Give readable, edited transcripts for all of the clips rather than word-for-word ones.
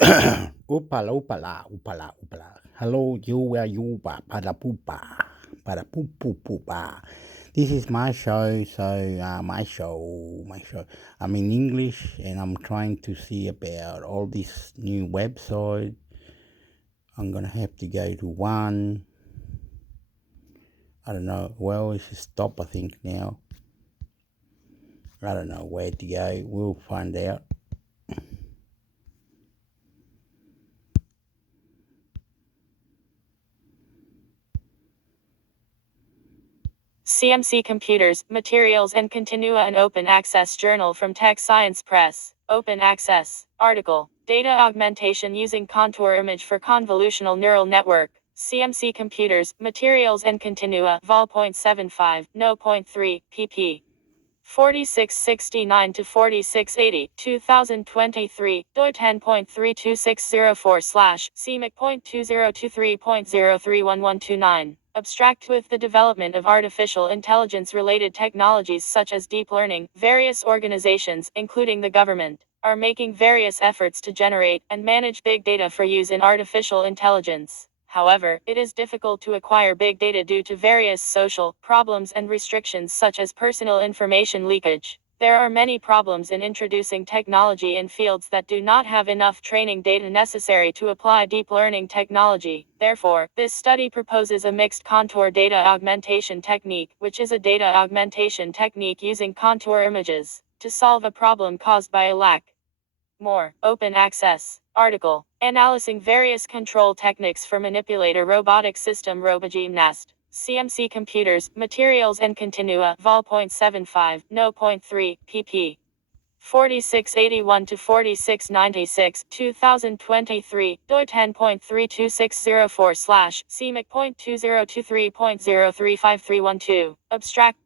Oopala, oopala, oopala, oopala. Hello, you, where you, ba, pada poopa, pada poop, poop, poopa. This is my show, so my show. I'm in English and I'm trying to see about all this new website. I'm gonna have to go to one. I don't know. Well, it's stop, I think, now. I don't know where to go. We'll find out. CMC Computers, Materials and Continua, an open access journal from Tech Science Press. Open access. Article. Data augmentation using contour image for convolutional neural network. CMC Computers, Materials and Continua, Vol.75, No.3, pp. 4669 to 4680, 2023, DOI 10.32604 CMIC.2023.031129. Abstract. With the development of artificial intelligence related technologies such as deep learning, various organizations, including the government, are making various efforts to generate and manage big data for use in artificial intelligence. However, it is difficult to acquire big data due to various social problems and restrictions such as personal information leakage. There are many problems in introducing technology in fields that do not have enough training data necessary to apply deep learning technology. Therefore, this study proposes a mixed contour data augmentation technique, which is a data augmentation technique using contour images to solve a problem caused by a lack. More. Open access. Article. Analyzing various control techniques for manipulator robotic system RoboGymnast. CMC Computers, Materials and Continua, Vol.75, No.3, pp. 4681 to 4696, 2023, DOI 10.32604 CMIC.2023.035312. Abstract.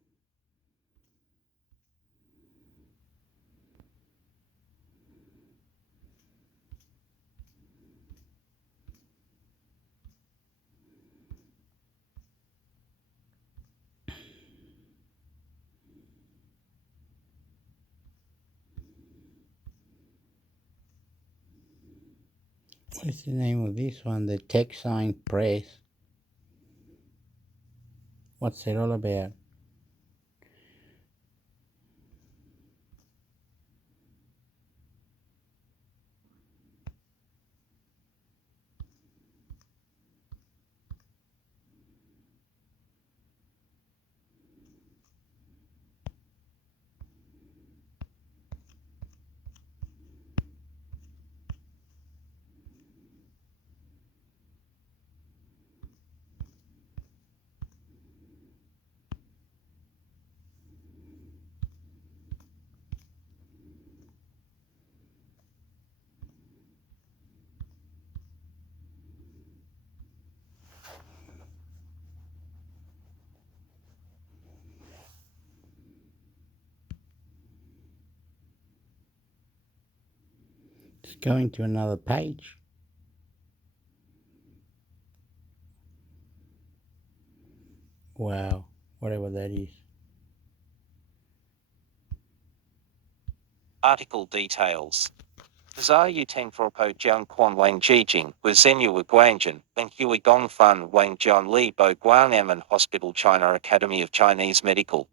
What's the name of this one? The Tech Sign Press. What's it all about? Just going to another page. Wow, whatever that is. Article details. Zha Yuteng Forpo Jiang Quan Wang Jijing, Wenzhenyu Guangjin, and Hui Gongfan Wang Jian Li Bo Guan'anmen Hospital China Academy of Chinese Medical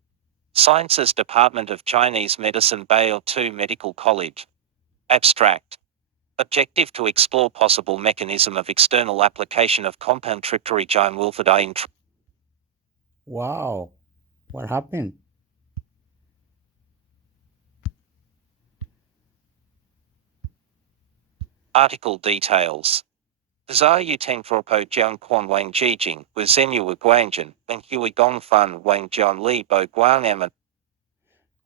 Sciences Department of Chinese Medicine Bail 2 Medical College. Abstract. Objective to explore possible mechanism of external application of compound triptorigine wilfidine. Wow, what happened? Article details. Zha Yuteng Forpo Jiang Quan Wang Jijing, Wenzhenyu Guangjin, and Hui Gongfan Wang Jian Li Bo Guan'anmen.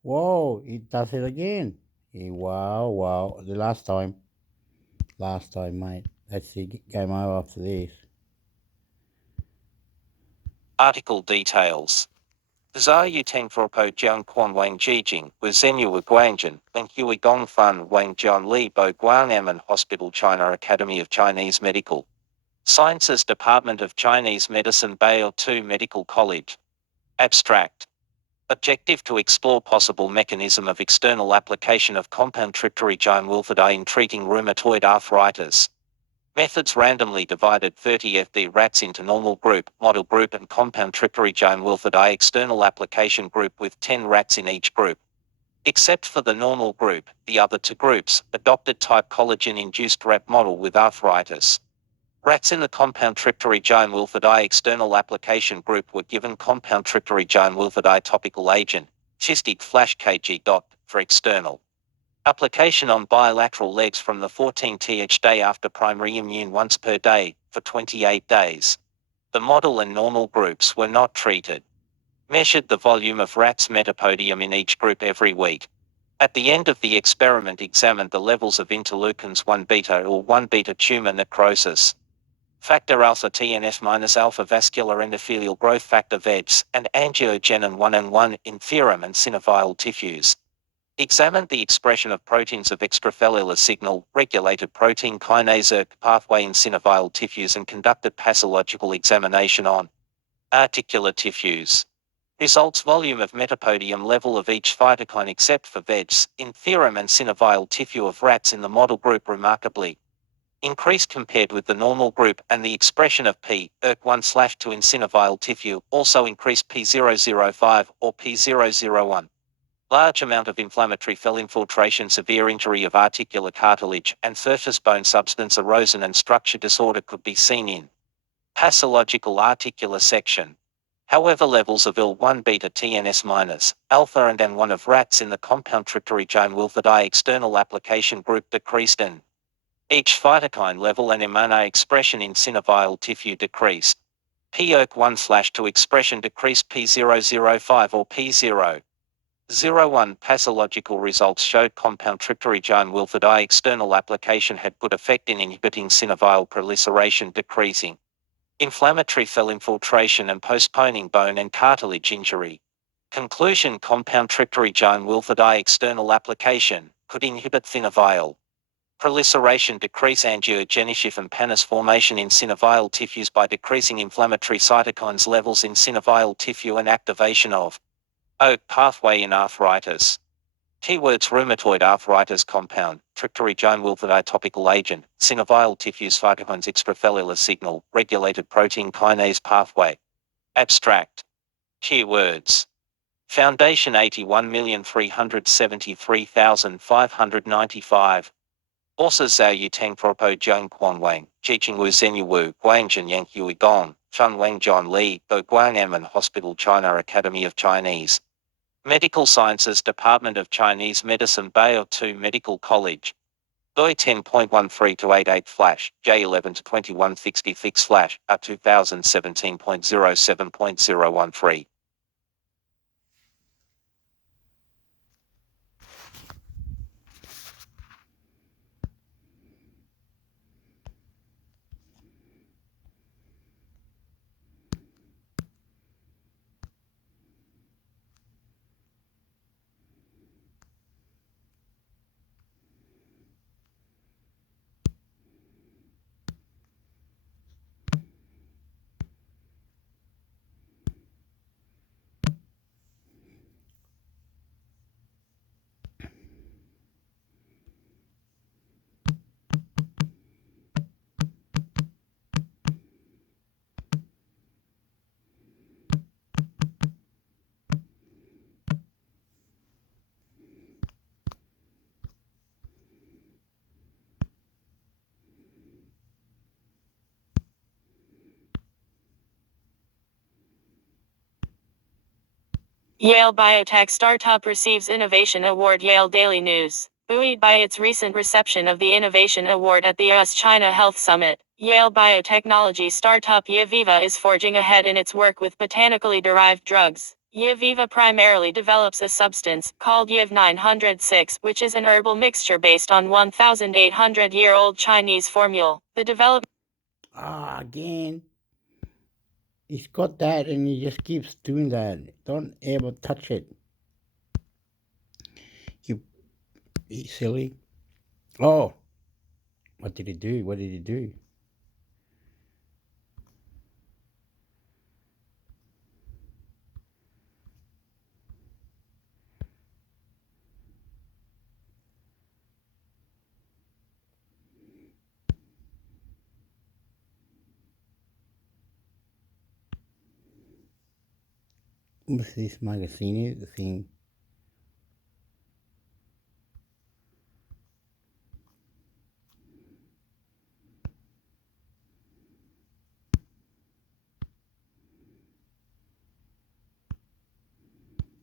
Whoa, it does it again. Wow, wow. The last time, mate. That's the game over after this. Article details. Zha Yuteng Forpo Jiang Quan Wang Jijing, Wenzhenyu Guangjin, and Hui Gongfan Wang Jian Li Bo Guan'anmen Hospital China Academy of Chinese Medical Sciences Department of Chinese Medicine Bail 2 Medical College. Abstract. Objective to explore possible mechanism of external application of compound triptorigine wilfidine in treating rheumatoid arthritis. Methods: randomly divided 30 FD rats into normal group, model group and compound triptorigine wilfidine external application group with 10 rats in each group. Except for the normal group, the other two groups adopted type collagen-induced rat model with arthritis. Rats in the compound triptorigine wilfidine external application group were given compound triptorigine wilfidine topical agent, cystic flash kg. For external application on bilateral legs from the 14th day after primary immune once per day, for 28 days. The model and normal groups were not treated. Measured the volume of rats' metapodium in each group every week. At the end of the experiment, examined the levels of interleukins 1 beta or 1 beta tumor necrosis, factor alpha TNF-alpha vascular endothelial growth factor VEGs, and angiogenin 1 and 1 in serum and synovial tissues. Examined the expression of proteins of extracellular signal, regulated protein kinase ERK pathway in synovial tissues and conducted pathological examination on articular tissues. Results: volume of metapodium, level of each cytokine except for VEGs, in serum and synovial tissue of rats in the model group remarkably increased compared with the normal group, and the expression of P-ERK1/2 in synovial tissue also increased P005 or P001. Large amount of inflammatory cell infiltration, severe injury of articular cartilage, and surface bone substance erosion and structure disorder could be seen in pathological articular section. However, levels of IL-1 beta TNS- alpha and N1 of rats in the compound triptorigine wilfidine external application group decreased, and each cytokine level and mRNA expression in synovial tissue decreased. P-ERK1/2 expression decreased P005 or P001. Pathological results showed compound triptorigine wilfidine external application had good effect in inhibiting synovial proliferation, decreasing inflammatory cell infiltration and postponing bone and cartilage injury. Conclusion: compound triptorigine wilfidine external application could inhibit synovial proliferation, decrease angiogenesis and pannus formation in synovial tissues by decreasing inflammatory cytokines levels in synovial tissue and activation of ERK pathway in arthritis. Keywords: rheumatoid arthritis, compound triptorigine wilfidine topical agent, synovial tissues, cytokines, extracellular signal, regulated protein kinase pathway. Abstract. Keywords: Foundation 81,373,595. Authors: Zhao Yuteng, Propo Zheng Quan Wang, Jijing Wu Zhenyu Wu, Guangzhen Yang Hui Gong, Chun Wang John Li, Bo Guangamen Hospital, China Academy of Chinese Medical Sciences, Department of Chinese Medicine, Bayo 2 Medical College. Doi 10.13-88 J11-2166 2017.07.013. Yale Biotech startup receives Innovation Award. Yale Daily News. Buoyed by its recent reception of the Innovation Award at the US-China Health Summit, Yale biotechnology startup YaViva is forging ahead in its work with botanically derived drugs. YaViva primarily develops a substance called YaV 906, which is an herbal mixture based on 1,800-year-old Chinese formula. The development Again. He's got that and he just keeps doing that. Don't ever touch it. You silly. Oh. What did he do? What did he do? What's this magazine thing?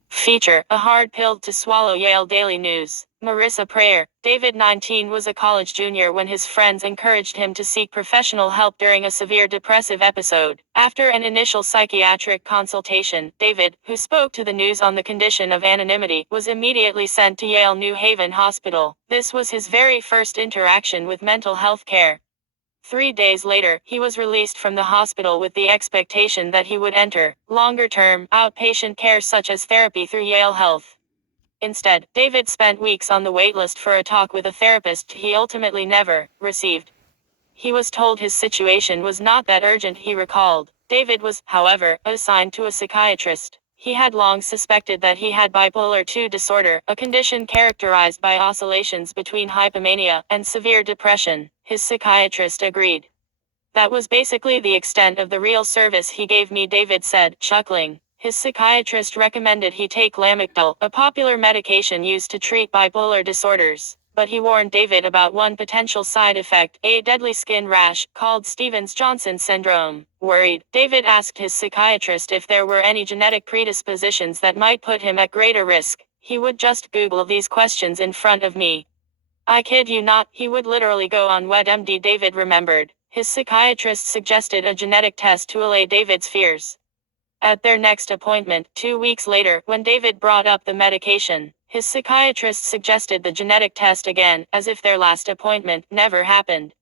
Feature, a hard pill to swallow. Yale Daily News. Marissa Prayer. David, 19, was a college junior when his friends encouraged him to seek professional help during a severe depressive episode. After an initial psychiatric consultation, David, who spoke to the news on the condition of anonymity, was immediately sent to Yale New Haven Hospital. This was his very first interaction with mental health care. 3 days later, he was released from the hospital with the expectation that he would enter longer-term outpatient care such as therapy through Yale Health. Instead, David spent weeks on the waitlist for a talk with a therapist he ultimately never received. He was told his situation was not that urgent, he recalled. David was, however, assigned to a psychiatrist. He had long suspected that he had bipolar II disorder, a condition characterized by oscillations between hypomania and severe depression. His psychiatrist agreed. That was basically the extent of the real service he gave me, David said, chuckling. His psychiatrist recommended he take Lamictal, a popular medication used to treat bipolar disorders. But he warned David about one potential side effect, a deadly skin rash, called Stevens-Johnson syndrome. Worried, David asked his psychiatrist if there were any genetic predispositions that might put him at greater risk. He would just Google these questions in front of me. I kid you not, he would literally go on WebMD, David remembered. His psychiatrist suggested a genetic test to allay David's fears. At their next appointment, 2 weeks later, when David brought up the medication, his psychiatrist suggested the genetic test again, as if their last appointment never happened.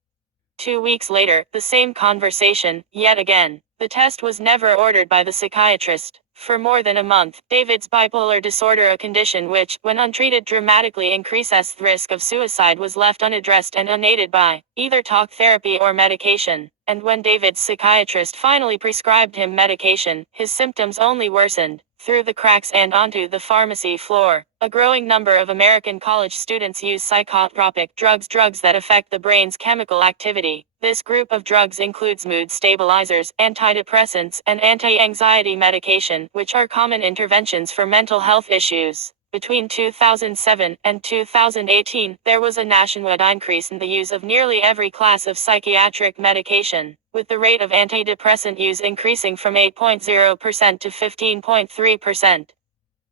2 weeks later, the same conversation, yet again. The test was never ordered by the psychiatrist. For more than a month, David's bipolar disorder, a condition which, when untreated, dramatically increases the risk of suicide, was left unaddressed and unaided by either talk therapy or medication. And when David's psychiatrist finally prescribed him medication, his symptoms only worsened. Through the cracks and onto the pharmacy floor. A growing number of American college students use psychotropic drugs that affect the brain's chemical activity. This group of drugs includes mood stabilizers, antidepressants, and anti-anxiety medication, which are common interventions for mental health issues. Between 2007 and 2018, there was a nationwide increase in the use of nearly every class of psychiatric medication, with the rate of antidepressant use increasing from 8.0% to 15.3%.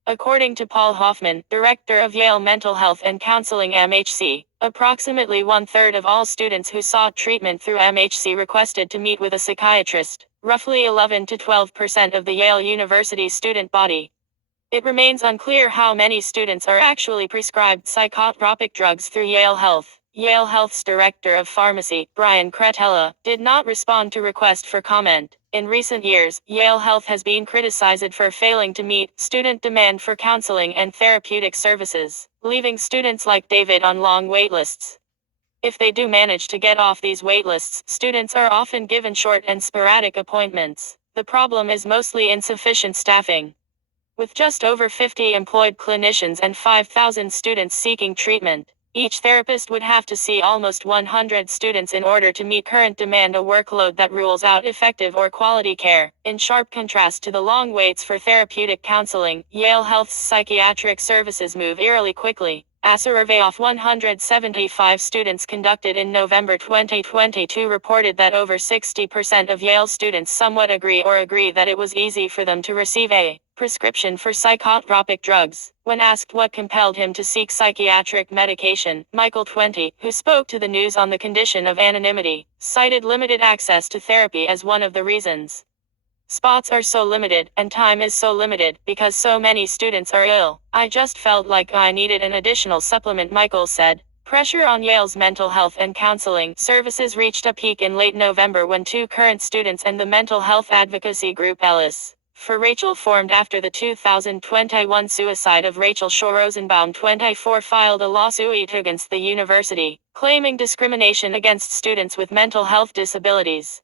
According to Paul Hoffman, director of Yale Mental Health and Counseling MHC, approximately 1/3 of all students who sought treatment through MHC requested to meet with a psychiatrist, roughly 11 to 12% of the Yale University student body. It remains unclear how many students are actually prescribed psychotropic drugs through Yale Health. Yale Health's director of pharmacy, Brian Cretella, did not respond to request for comment. In recent years, Yale Health has been criticized for failing to meet student demand for counseling and therapeutic services, leaving students like David on long waitlists. If they do manage to get off these waitlists, students are often given short and sporadic appointments. The problem is mostly insufficient staffing. With just over 50 employed clinicians and 5,000 students seeking treatment, each therapist would have to see almost 100 students in order to meet current demand, a workload that rules out effective or quality care. In sharp contrast to the long waits for therapeutic counseling, Yale Health's psychiatric services move eerily quickly. A survey of 175 students conducted in November 2022 reported that over 60% of Yale students somewhat agree that it was easy for them to receive a prescription for psychotropic drugs. When asked what compelled him to seek psychiatric medication, Michael, 20, who spoke to the news on the condition of anonymity, cited limited access to therapy as one of the reasons. Spots are so limited, and time is so limited, because so many students are ill. I just felt like I needed an additional supplement, Michael said. Pressure on Yale's mental health and counseling services reached a peak in late November when 2 current students and the mental health advocacy group Ellis for Rachel, formed after the 2021 suicide of Rachel Shaw Rosenbaum, 24, filed a lawsuit against the university, claiming discrimination against students with mental health disabilities.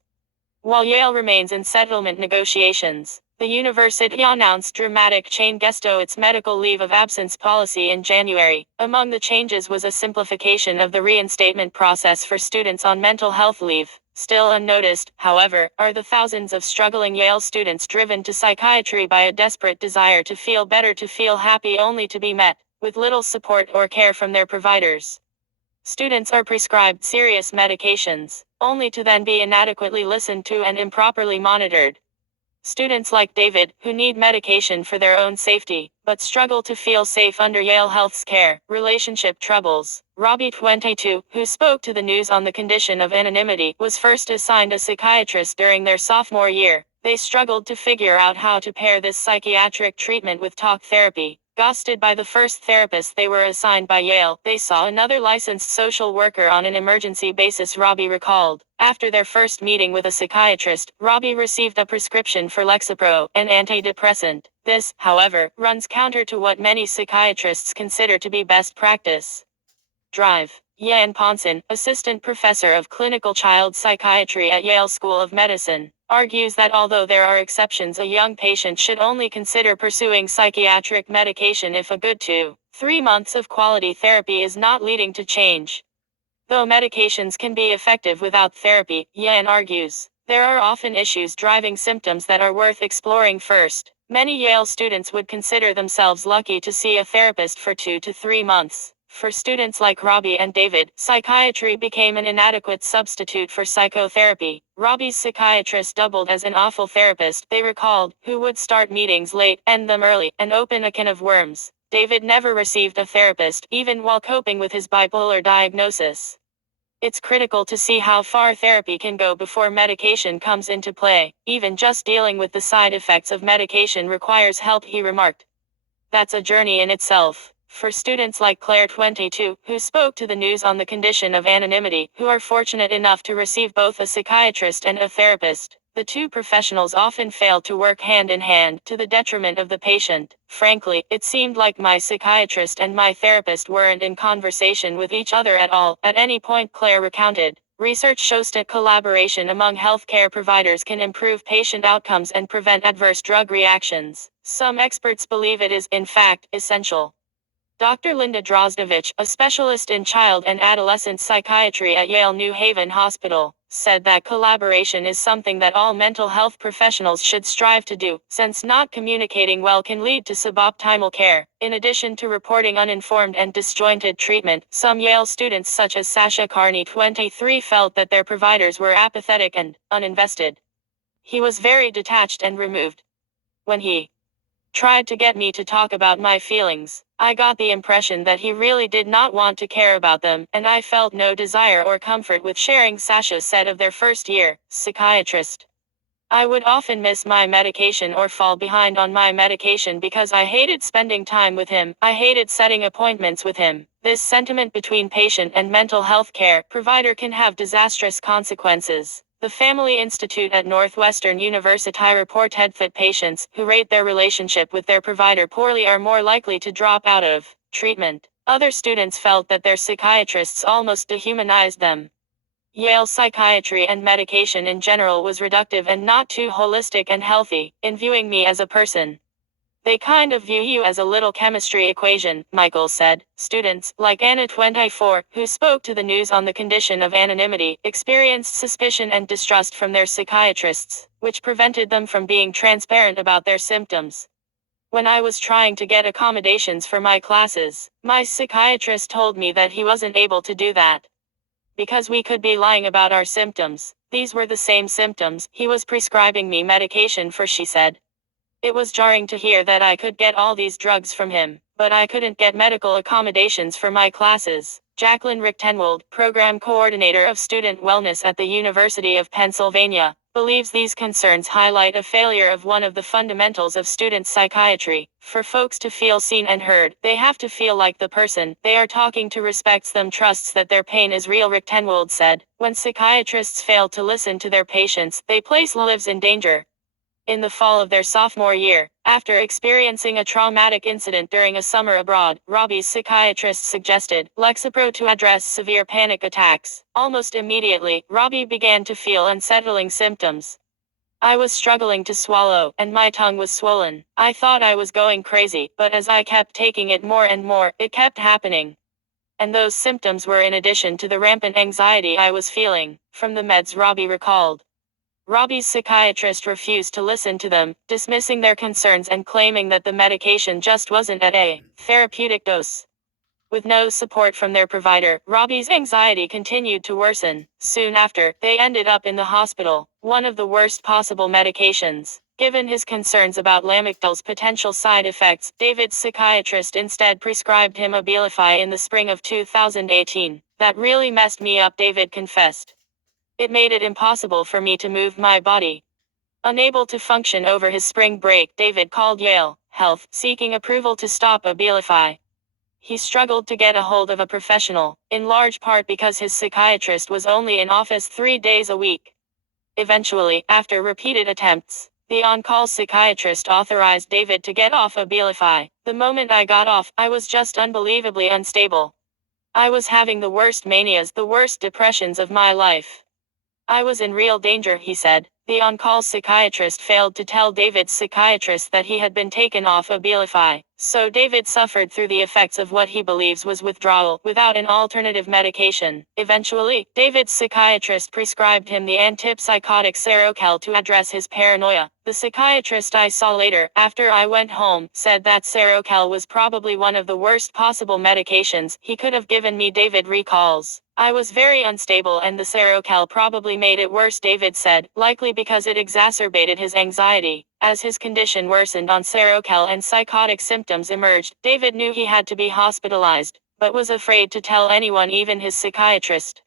While Yale remains in settlement negotiations, the university announced dramatic changes to its medical leave of absence policy in January. Among the changes was a simplification of the reinstatement process for students on mental health leave. Still unnoticed, however, are the thousands of struggling Yale students driven to psychiatry by a desperate desire to feel better, to feel happy, only to be met with little support or care from their providers. Students are prescribed serious medications, only to then be inadequately listened to and improperly monitored. Students like David, who need medication for their own safety, but struggle to feel safe under Yale Health's care. Relationship troubles. Robbie, 22, who spoke to the news on the condition of anonymity, was first assigned a psychiatrist during their sophomore year. They struggled to figure out how to pair this psychiatric treatment with talk therapy. Ghosted by the first therapist they were assigned by Yale, they saw another licensed social worker on an emergency basis, Robbie recalled. After their first meeting with a psychiatrist, Robbie received a prescription for Lexapro, an antidepressant. This, however, runs counter to what many psychiatrists consider to be best practice. Drive. Yan Ponson, assistant professor of clinical child psychiatry at Yale School of Medicine, argues that although there are exceptions, a young patient should only consider pursuing psychiatric medication if a good 2-3 months of quality therapy is not leading to change. Though medications can be effective without therapy, Yan argues, there are often issues driving symptoms that are worth exploring first. Many Yale students would consider themselves lucky to see a therapist for 2 to 3 months. For students like Robbie and David, psychiatry became an inadequate substitute for psychotherapy. Robbie's psychiatrist doubled as an awful therapist, they recalled, who would start meetings late, end them early, and open a can of worms. David never received a therapist, even while coping with his bipolar diagnosis. It's critical to see how far therapy can go before medication comes into play. Even just dealing with the side effects of medication requires help, he remarked. That's a journey in itself. For students like Claire, 22, who spoke to the news on the condition of anonymity, who are fortunate enough to receive both a psychiatrist and a therapist, the two professionals often fail to work hand in hand, to the detriment of the patient. Frankly, it seemed like my psychiatrist and my therapist weren't in conversation with each other at all, at any point, Claire recounted. Research shows that collaboration among healthcare providers can improve patient outcomes and prevent adverse drug reactions. Some experts believe it is, in fact, essential. Dr. Linda Drozdovich, a specialist in child and adolescent psychiatry at Yale New Haven Hospital, said that collaboration is something that all mental health professionals should strive to do, since not communicating well can lead to suboptimal care. In addition to reporting uninformed and disjointed treatment, some Yale students such as Sasha Carney, 23, felt that their providers were apathetic and uninvested. He was very detached and removed. When he tried to get me to talk about my feelings, I got the impression that he really did not want to care about them, and I felt no desire or comfort with sharing, Sasha said of their first year psychiatrist. I would often miss my medication or fall behind on my medication because I hated spending time with him. I hated setting appointments with him. This sentiment between patient and mental health care provider can have disastrous consequences. The Family Institute at Northwestern University reported that patients who rate their relationship with their provider poorly are more likely to drop out of treatment. Other students felt that their psychiatrists almost dehumanized them. Yale psychiatry and medication in general was reductive and not too holistic and healthy in viewing me as a person. They kind of view you as a little chemistry equation, Michael said. Students, like Anna, 24, who spoke to the news on the condition of anonymity, experienced suspicion and distrust from their psychiatrists, which prevented them from being transparent about their symptoms. When I was trying to get accommodations for my classes, my psychiatrist told me that he wasn't able to do that because we could be lying about our symptoms. These were the same symptoms he was prescribing me medication for, she said. It was jarring to hear that I could get all these drugs from him, but I couldn't get medical accommodations for my classes. Jacqueline Richtenwald, program coordinator of student wellness at the University of Pennsylvania, believes these concerns highlight a failure of one of the fundamentals of student psychiatry. For folks to feel seen and heard, they have to feel like the person they are talking to respects them, trusts that their pain is real, Richtenwald said. When psychiatrists fail to listen to their patients, they place lives in danger. In the fall of their sophomore year, after experiencing a traumatic incident during a summer abroad, Robbie's psychiatrist suggested Lexapro to address severe panic attacks. Almost immediately, Robbie began to feel unsettling symptoms. I was struggling to swallow, and my tongue was swollen. I thought I was going crazy, but as I kept taking it more and more, it kept happening. And those symptoms were in addition to the rampant anxiety I was feeling from the meds, Robbie recalled. Robbie's psychiatrist refused to listen to them, dismissing their concerns and claiming that the medication just wasn't at a therapeutic dose. With no support from their provider, Robbie's anxiety continued to worsen. Soon after, they ended up in the hospital, one of the worst possible medications. Given his concerns about Lamictal's potential side effects, David's psychiatrist instead prescribed him Abilify in the spring of 2018. That really messed me up, David confessed. It made it impossible for me to move my body. Unable to function over his spring break, David called Yale Health, seeking approval to stop Abilify. He struggled to get a hold of a professional, in large part because his psychiatrist was only in office 3 days a week. Eventually, after repeated attempts, the on-call psychiatrist authorized David to get off Abilify. The moment I got off, I was just unbelievably unstable. I was having the worst manias, the worst depressions of my life. I was in real danger, he said. The on-call psychiatrist failed to tell David's psychiatrist that he had been taken off Abilify, so David suffered through the effects of what he believes was withdrawal, without an alternative medication. Eventually, David's psychiatrist prescribed him the antipsychotic Seroquel to address his paranoia. The psychiatrist I saw later, after I went home, said that Seroquel was probably one of the worst possible medications he could have given me, David recalls. I was very unstable and the Seroquel probably made it worse, David said, likely because it exacerbated his anxiety. As his condition worsened on Seroquel and psychotic symptoms emerged, David knew he had to be hospitalized, but was afraid to tell anyone, even his psychiatrist.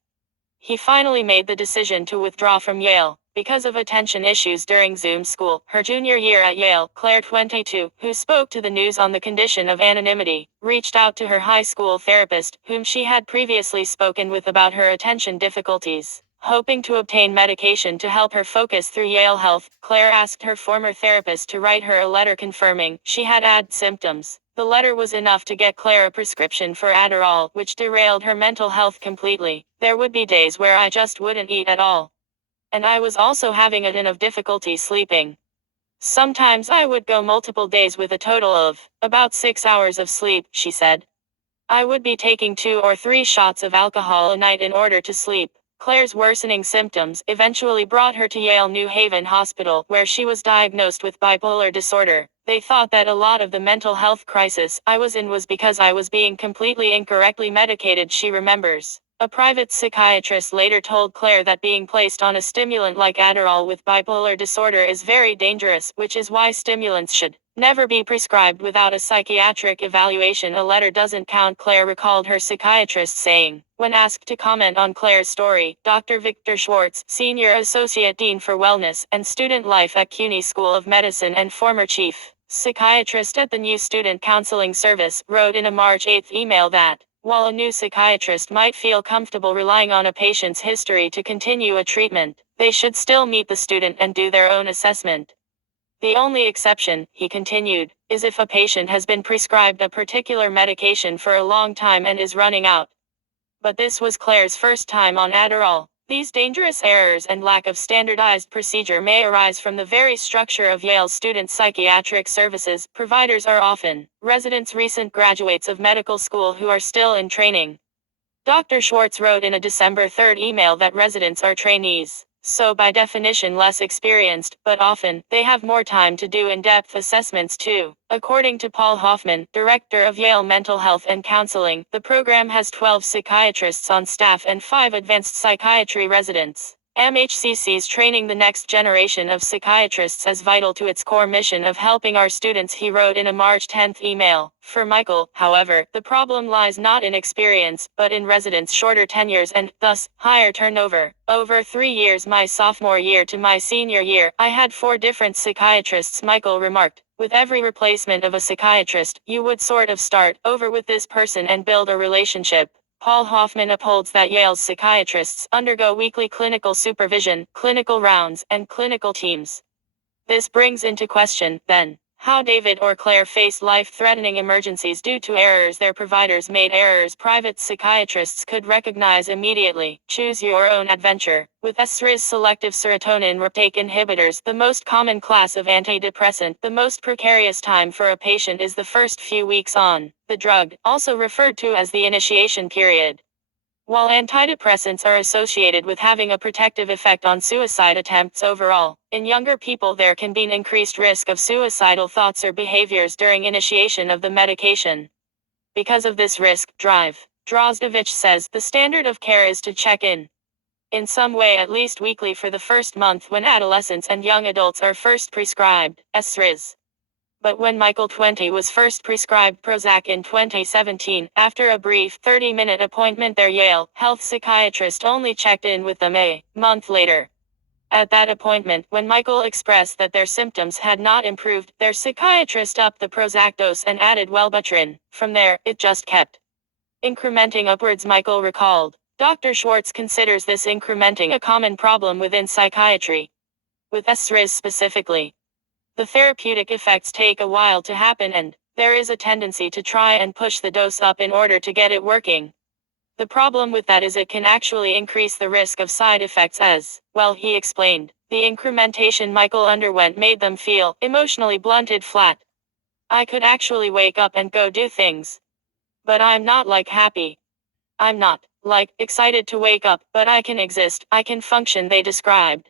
He finally made the decision to withdraw from Yale. Because of attention issues during Zoom school, her junior year at Yale, Claire, 22, who spoke to the news on the condition of anonymity, reached out to her high school therapist, whom she had previously spoken with about her attention difficulties. Hoping to obtain medication to help her focus through Yale Health, Claire asked her former therapist to write her a letter confirming she had ADD symptoms. The letter was enough to get Claire a prescription for Adderall, which derailed her mental health completely. There would be days where I just wouldn't eat at all. And I was also having a ton of difficulty sleeping. Sometimes I would go multiple days with a total of about 6 hours of sleep, she said. I would be taking 2 or 3 shots of alcohol a night in order to sleep. Claire's worsening symptoms eventually brought her to Yale New Haven Hospital, where she was diagnosed with bipolar disorder. They thought that a lot of the mental health crisis I was in was because I was being completely incorrectly medicated, she remembers. A private psychiatrist later told Claire that being placed on a stimulant like Adderall with bipolar disorder is very dangerous, which is why stimulants should never be prescribed without a psychiatric evaluation. A letter doesn't count, Claire recalled her psychiatrist saying. When asked to comment on Claire's story, Dr. Victor Schwartz, Senior Associate Dean for Wellness and Student Life at CUNY School of Medicine and former chief psychiatrist at the New Student Counseling Service, wrote in a March 8 email that, while a new psychiatrist might feel comfortable relying on a patient's history to continue a treatment, they should still meet the student and do their own assessment. The only exception, he continued, is if a patient has been prescribed a particular medication for a long time and is running out. But this was Claire's first time on Adderall. These dangerous errors and lack of standardized procedure may arise from the very structure of Yale's student psychiatric services. Providers are often residents, recent graduates of medical school who are still in training. Dr. Schwartz wrote in a December 3 email that residents are trainees, so by definition less experienced, but often, they have more time to do in-depth assessments too. According to Paul Hoffman, director of Yale Mental Health and Counseling, the program has 12 psychiatrists on staff and 5 advanced psychiatry residents. MHC sees training the next generation of psychiatrists as vital to its core mission of helping our students, he wrote in a March 10 email. For Michael, however, the problem lies not in experience, but in residents' shorter tenures and, thus, higher turnover. Over 3 years, my sophomore year to my senior year, I had 4 different psychiatrists, Michael remarked. With every replacement of a psychiatrist, you would sort of start over with this person and build a relationship. Paul Hoffman upholds that Yale's psychiatrists undergo weekly clinical supervision, clinical rounds, and clinical teams. This brings into question, then, How David or Claire faced life-threatening emergencies due to errors their providers made. Errors private psychiatrists could recognize immediately. Choose your own adventure. With SRIs selective serotonin reuptake inhibitors, the most common class of antidepressant, the most precarious time for a patient is the first few weeks on the drug, also referred to as the initiation period. While antidepressants are associated with having a protective effect on suicide attempts overall, in younger people there can be an increased risk of suicidal thoughts or behaviors during initiation of the medication. Because of this risk, Drozdovich says, the standard of care is to check in some way at least weekly for the first month when adolescents and young adults are first prescribed SRIs. But when Michael 20 was first prescribed Prozac in 2017, after a brief 30-minute appointment their Yale health psychiatrist only checked in with them a month later. At that appointment, when Michael expressed that their symptoms had not improved, their psychiatrist upped the Prozac dose and added Wellbutrin. From there, it just kept incrementing upwards, Michael recalled. Dr. Schwartz considers this incrementing a common problem within psychiatry. With SRIs specifically, the therapeutic effects take a while to happen and there is a tendency to try and push the dose up in order to get it working. The problem with that is it can actually increase the risk of side effects as well, he explained. The incrementation Michael underwent made them feel emotionally blunted, flat. I could actually wake up and go do things. But I'm not happy. I'm not excited to wake up, but I can exist, I can function, they described.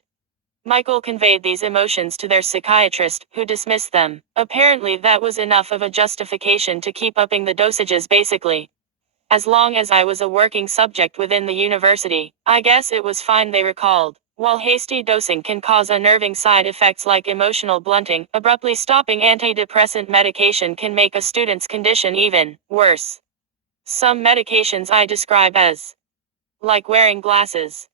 Michael conveyed these emotions to their psychiatrist, who dismissed them. Apparently that was enough of a justification to keep upping the dosages basically. As long as I was a working subject within the university, I guess it was fine, they recalled. While hasty dosing can cause unnerving side effects like emotional blunting, abruptly stopping antidepressant medication can make a student's condition even worse. Some medications I describe as like wearing glasses.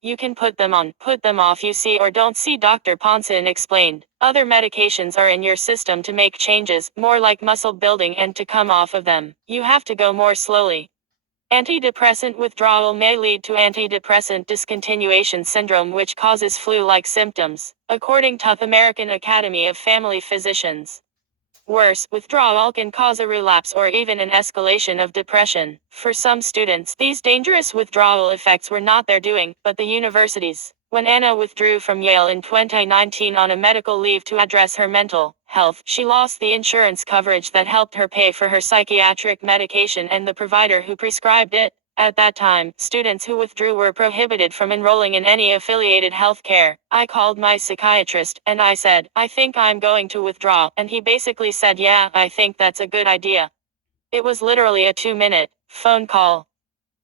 You can put them on, put them off, you see or don't see, Dr. Ponson explained. Other medications are in your system to make changes, more like muscle building, and to come off of them, you have to go more slowly. Antidepressant withdrawal may lead to antidepressant discontinuation syndrome, which causes flu-like symptoms, according to the American Academy of Family Physicians. Worse, withdrawal can cause a relapse or even an escalation of depression. For some students, these dangerous withdrawal effects were not their doing, but the university's. When Anna withdrew from Yale in 2019 on a medical leave to address her mental health, she lost the insurance coverage that helped her pay for her psychiatric medication and the provider who prescribed it. At that time, students who withdrew were prohibited from enrolling in any affiliated health care. I called my psychiatrist, and I said, I think I'm going to withdraw, and he basically said, yeah, I think that's a good idea. It was literally a 2-minute phone call.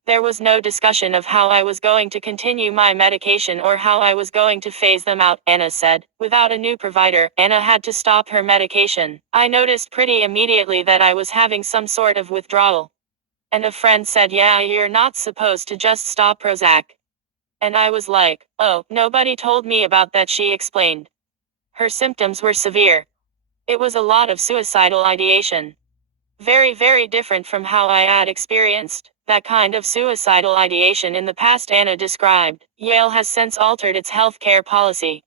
There was no discussion of how I was going to continue my medication or how I was going to phase them out, Anna said. Without a new provider, Anna had to stop her medication. I noticed pretty immediately that I was having some sort of withdrawal. And a friend said, yeah, you're not supposed to just stop Prozac. And I was like, oh, nobody told me about that, she explained. Her symptoms were severe. It was a lot of suicidal ideation. Very, very different from how I had experienced that kind of suicidal ideation in the past, Anna described. Yale has since altered its healthcare policy.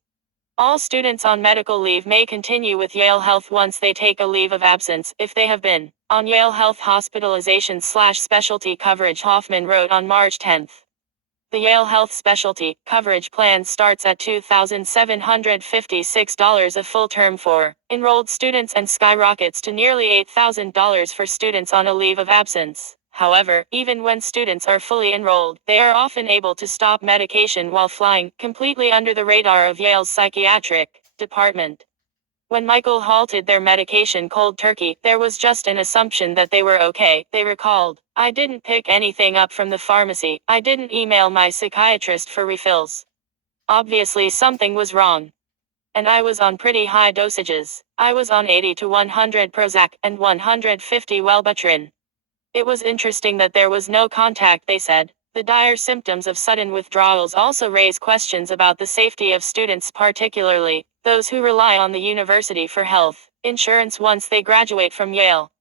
All students on medical leave may continue with Yale Health once they take a leave of absence, if they have been on Yale Health hospitalization/specialty coverage, Hoffman wrote on March 10. The Yale Health specialty coverage plan starts at $2,756 a full term for enrolled students and skyrockets to nearly $8,000 for students on a leave of absence. However, even when students are fully enrolled, they are often able to stop medication while flying, completely under the radar of Yale's psychiatric department. When Michael halted their medication cold turkey, there was just an assumption that they were okay, they recalled. I didn't pick anything up from the pharmacy, I didn't email my psychiatrist for refills. Obviously something was wrong. And I was on pretty high dosages. I was on 80 to 100 Prozac, and 150 Wellbutrin. It was interesting that there was no contact, they said. The dire symptoms of sudden withdrawals also raise questions about the safety of students, particularly those who rely on the university for health insurance once they graduate from Yale.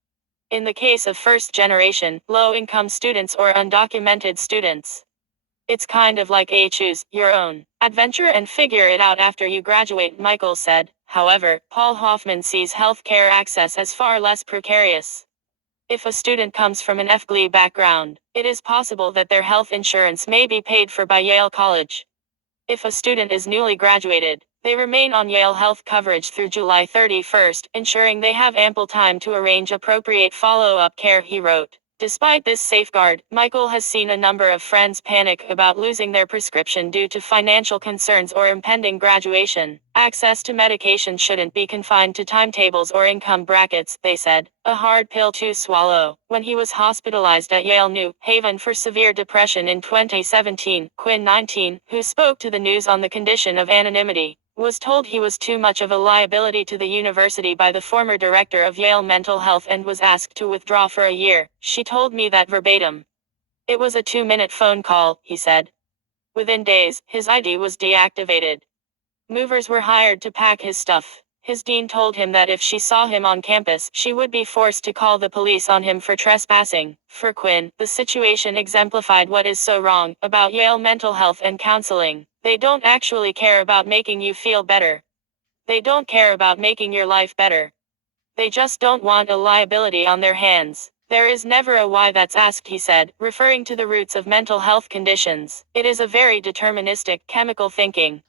In the case of first-generation, low-income students or undocumented students, it's kind of like a choose your own adventure and figure it out after you graduate, Michael said. However, Paul Hoffman sees healthcare access as far less precarious. If a student comes from an FGLE background, it is possible that their health insurance may be paid for by Yale College. If a student is newly graduated, they remain on Yale health coverage through July 31st, ensuring they have ample time to arrange appropriate follow-up care, he wrote. Despite this safeguard, Michael has seen a number of friends panic about losing their prescription due to financial concerns or impending graduation. Access to medication shouldn't be confined to timetables or income brackets, they said. A hard pill to swallow. When he was hospitalized at Yale New Haven for severe depression in 2017, Quinn, 19, who spoke to the news on the condition of anonymity, was told he was too much of a liability to the university by the former director of Yale Mental Health and was asked to withdraw for a year. She told me that verbatim. It was a 2-minute phone call, he said. Within days, his ID was deactivated. Movers were hired to pack his stuff. His dean told him that if she saw him on campus, she would be forced to call the police on him for trespassing. For Quinn, the situation exemplified what is so wrong about Yale mental health and counseling. They don't actually care about making you feel better. They don't care about making your life better. They just don't want a liability on their hands. There is never a why that's asked, he said, referring to the roots of mental health conditions. It is a very deterministic, chemical thinking.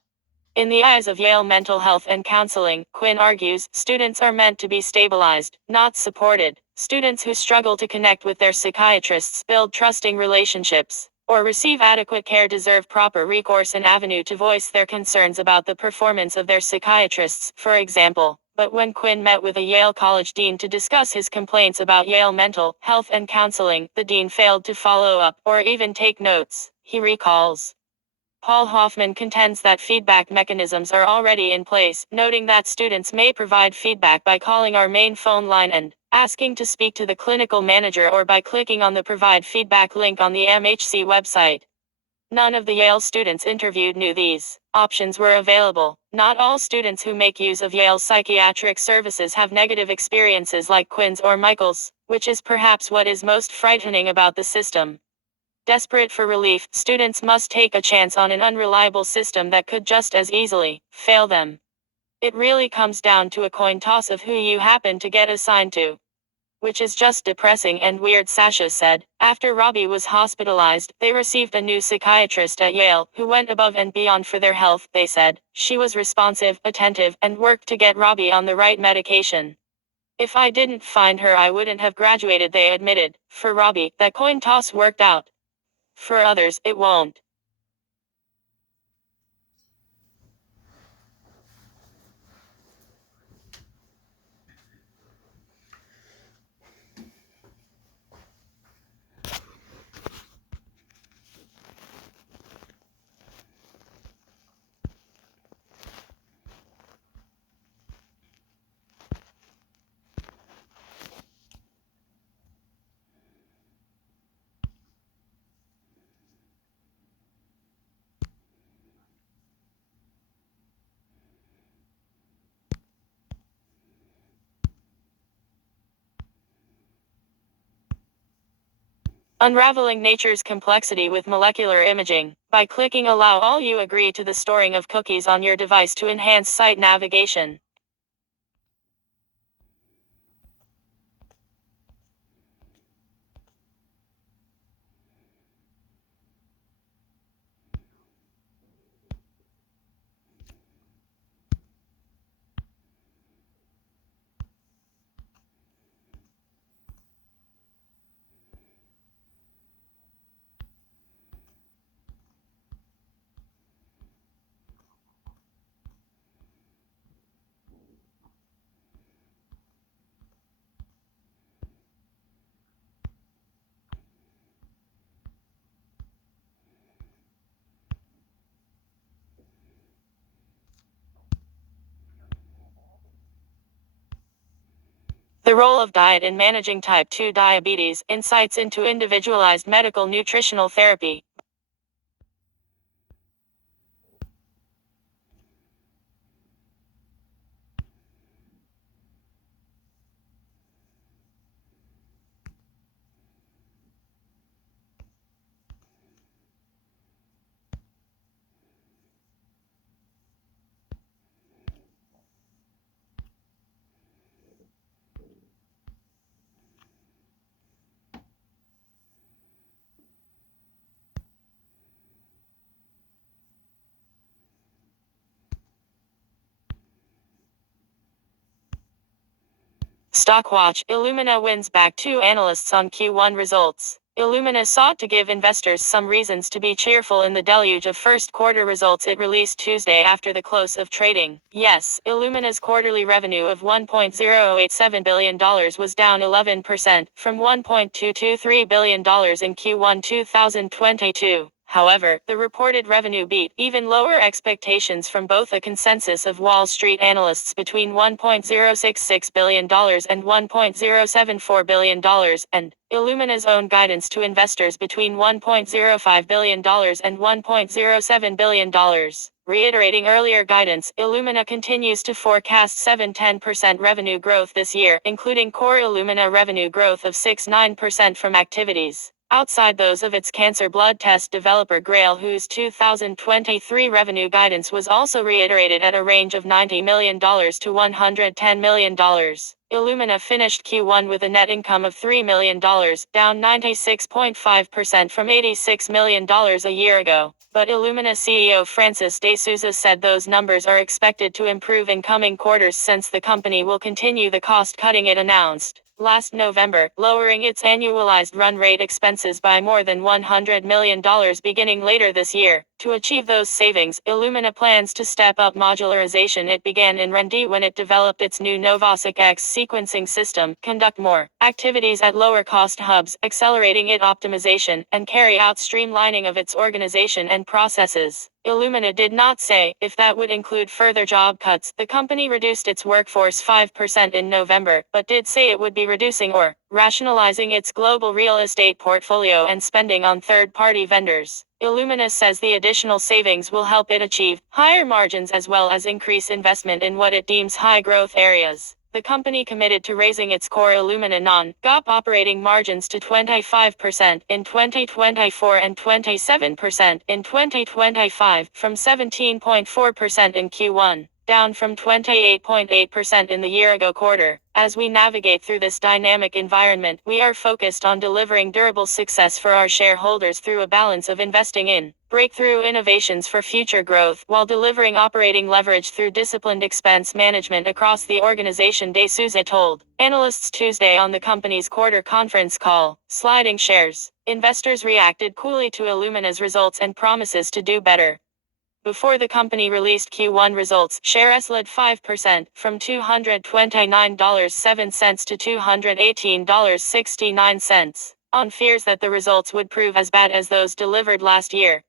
In the eyes of Yale Mental Health and Counseling, Quinn argues, students are meant to be stabilized, not supported. Students who struggle to connect with their psychiatrists, build trusting relationships, or receive adequate care deserve proper recourse and avenue to voice their concerns about the performance of their psychiatrists, for example. But when Quinn met with a Yale College dean to discuss his complaints about Yale Mental Health and Counseling, the dean failed to follow up, or even take notes, he recalls. Paul Hoffman contends that feedback mechanisms are already in place, noting that students may provide feedback by calling our main phone line and asking to speak to the clinical manager or by clicking on the Provide Feedback link on the MHC website. None of the Yale students interviewed knew these options were available. Not all students who make use of Yale's psychiatric services have negative experiences like Quinn's or Michael's, which is perhaps what is most frightening about the system. Desperate for relief, students must take a chance on an unreliable system that could just as easily fail them. It really comes down to a coin toss of who you happen to get assigned to. Which is just depressing and weird, Sasha said. After Robbie was hospitalized, they received a new psychiatrist at Yale, who went above and beyond for their health, they said. She was responsive, attentive, and worked to get Robbie on the right medication. If I didn't find her, I wouldn't have graduated, they admitted. For Robbie, that coin toss worked out. For others, it won't. Unraveling nature's complexity with molecular imaging. By clicking Allow All, you agree to the storing of cookies on your device to enhance site navigation. The role of diet in managing type 2 diabetes, insights into individualized medical nutritional therapy. Stockwatch, Illumina wins back 2 analysts on Q1 results. Illumina sought to give investors some reasons to be cheerful in the deluge of first quarter results it released Tuesday after the close of trading. Yes, Illumina's quarterly revenue of $1.087 billion was down 11% from $1.223 billion in Q1 2022. However, the reported revenue beat even lower expectations from both a consensus of Wall Street analysts between $1.066 billion and $1.074 billion, and Illumina's own guidance to investors between $1.05 billion and $1.07 billion. Reiterating earlier guidance, Illumina continues to forecast 7-10% revenue growth this year, including core Illumina revenue growth of 6-9% from activities outside those of its cancer blood test developer Grail, whose 2023 revenue guidance was also reiterated at a range of $90 million to $110 million. Illumina finished Q1 with a net income of $3 million, down 96.5% from $86 million a year ago. But Illumina CEO Francis De Souza said those numbers are expected to improve in coming quarters since the company will continue the cost-cutting it announced last November, lowering its annualized run rate expenses by more than $100 million beginning later this year. To achieve those savings, Illumina plans to step up modularization it began in R&D when it developed its new Novasic X sequencing system, conduct more activities at lower cost hubs, accelerating its optimization, and carry out streamlining of its organization and processes. Illumina did not say if that would include further job cuts. The company reduced its workforce 5% in November, but did say it would be reducing or rationalizing its global real estate portfolio and spending on third-party vendors. Illumina says the additional savings will help it achieve higher margins as well as increase investment in what it deems high-growth areas. The company committed to raising its core Illumina non-GAAP operating margins to 25% in 2024 and 27% in 2025, from 17.4% in Q1, down from 28.8% in the year-ago quarter. As we navigate through this dynamic environment, we are focused on delivering durable success for our shareholders through a balance of investing in breakthrough innovations for future growth, while delivering operating leverage through disciplined expense management across the organization, De Souza told analysts Tuesday on the company's quarter conference call. Sliding shares. Investors reacted coolly to Illumina's results and promises to do better. Before the company released Q1 results, shares slid 5%, from $229.07 to $218.69, on fears that the results would prove as bad as those delivered last year.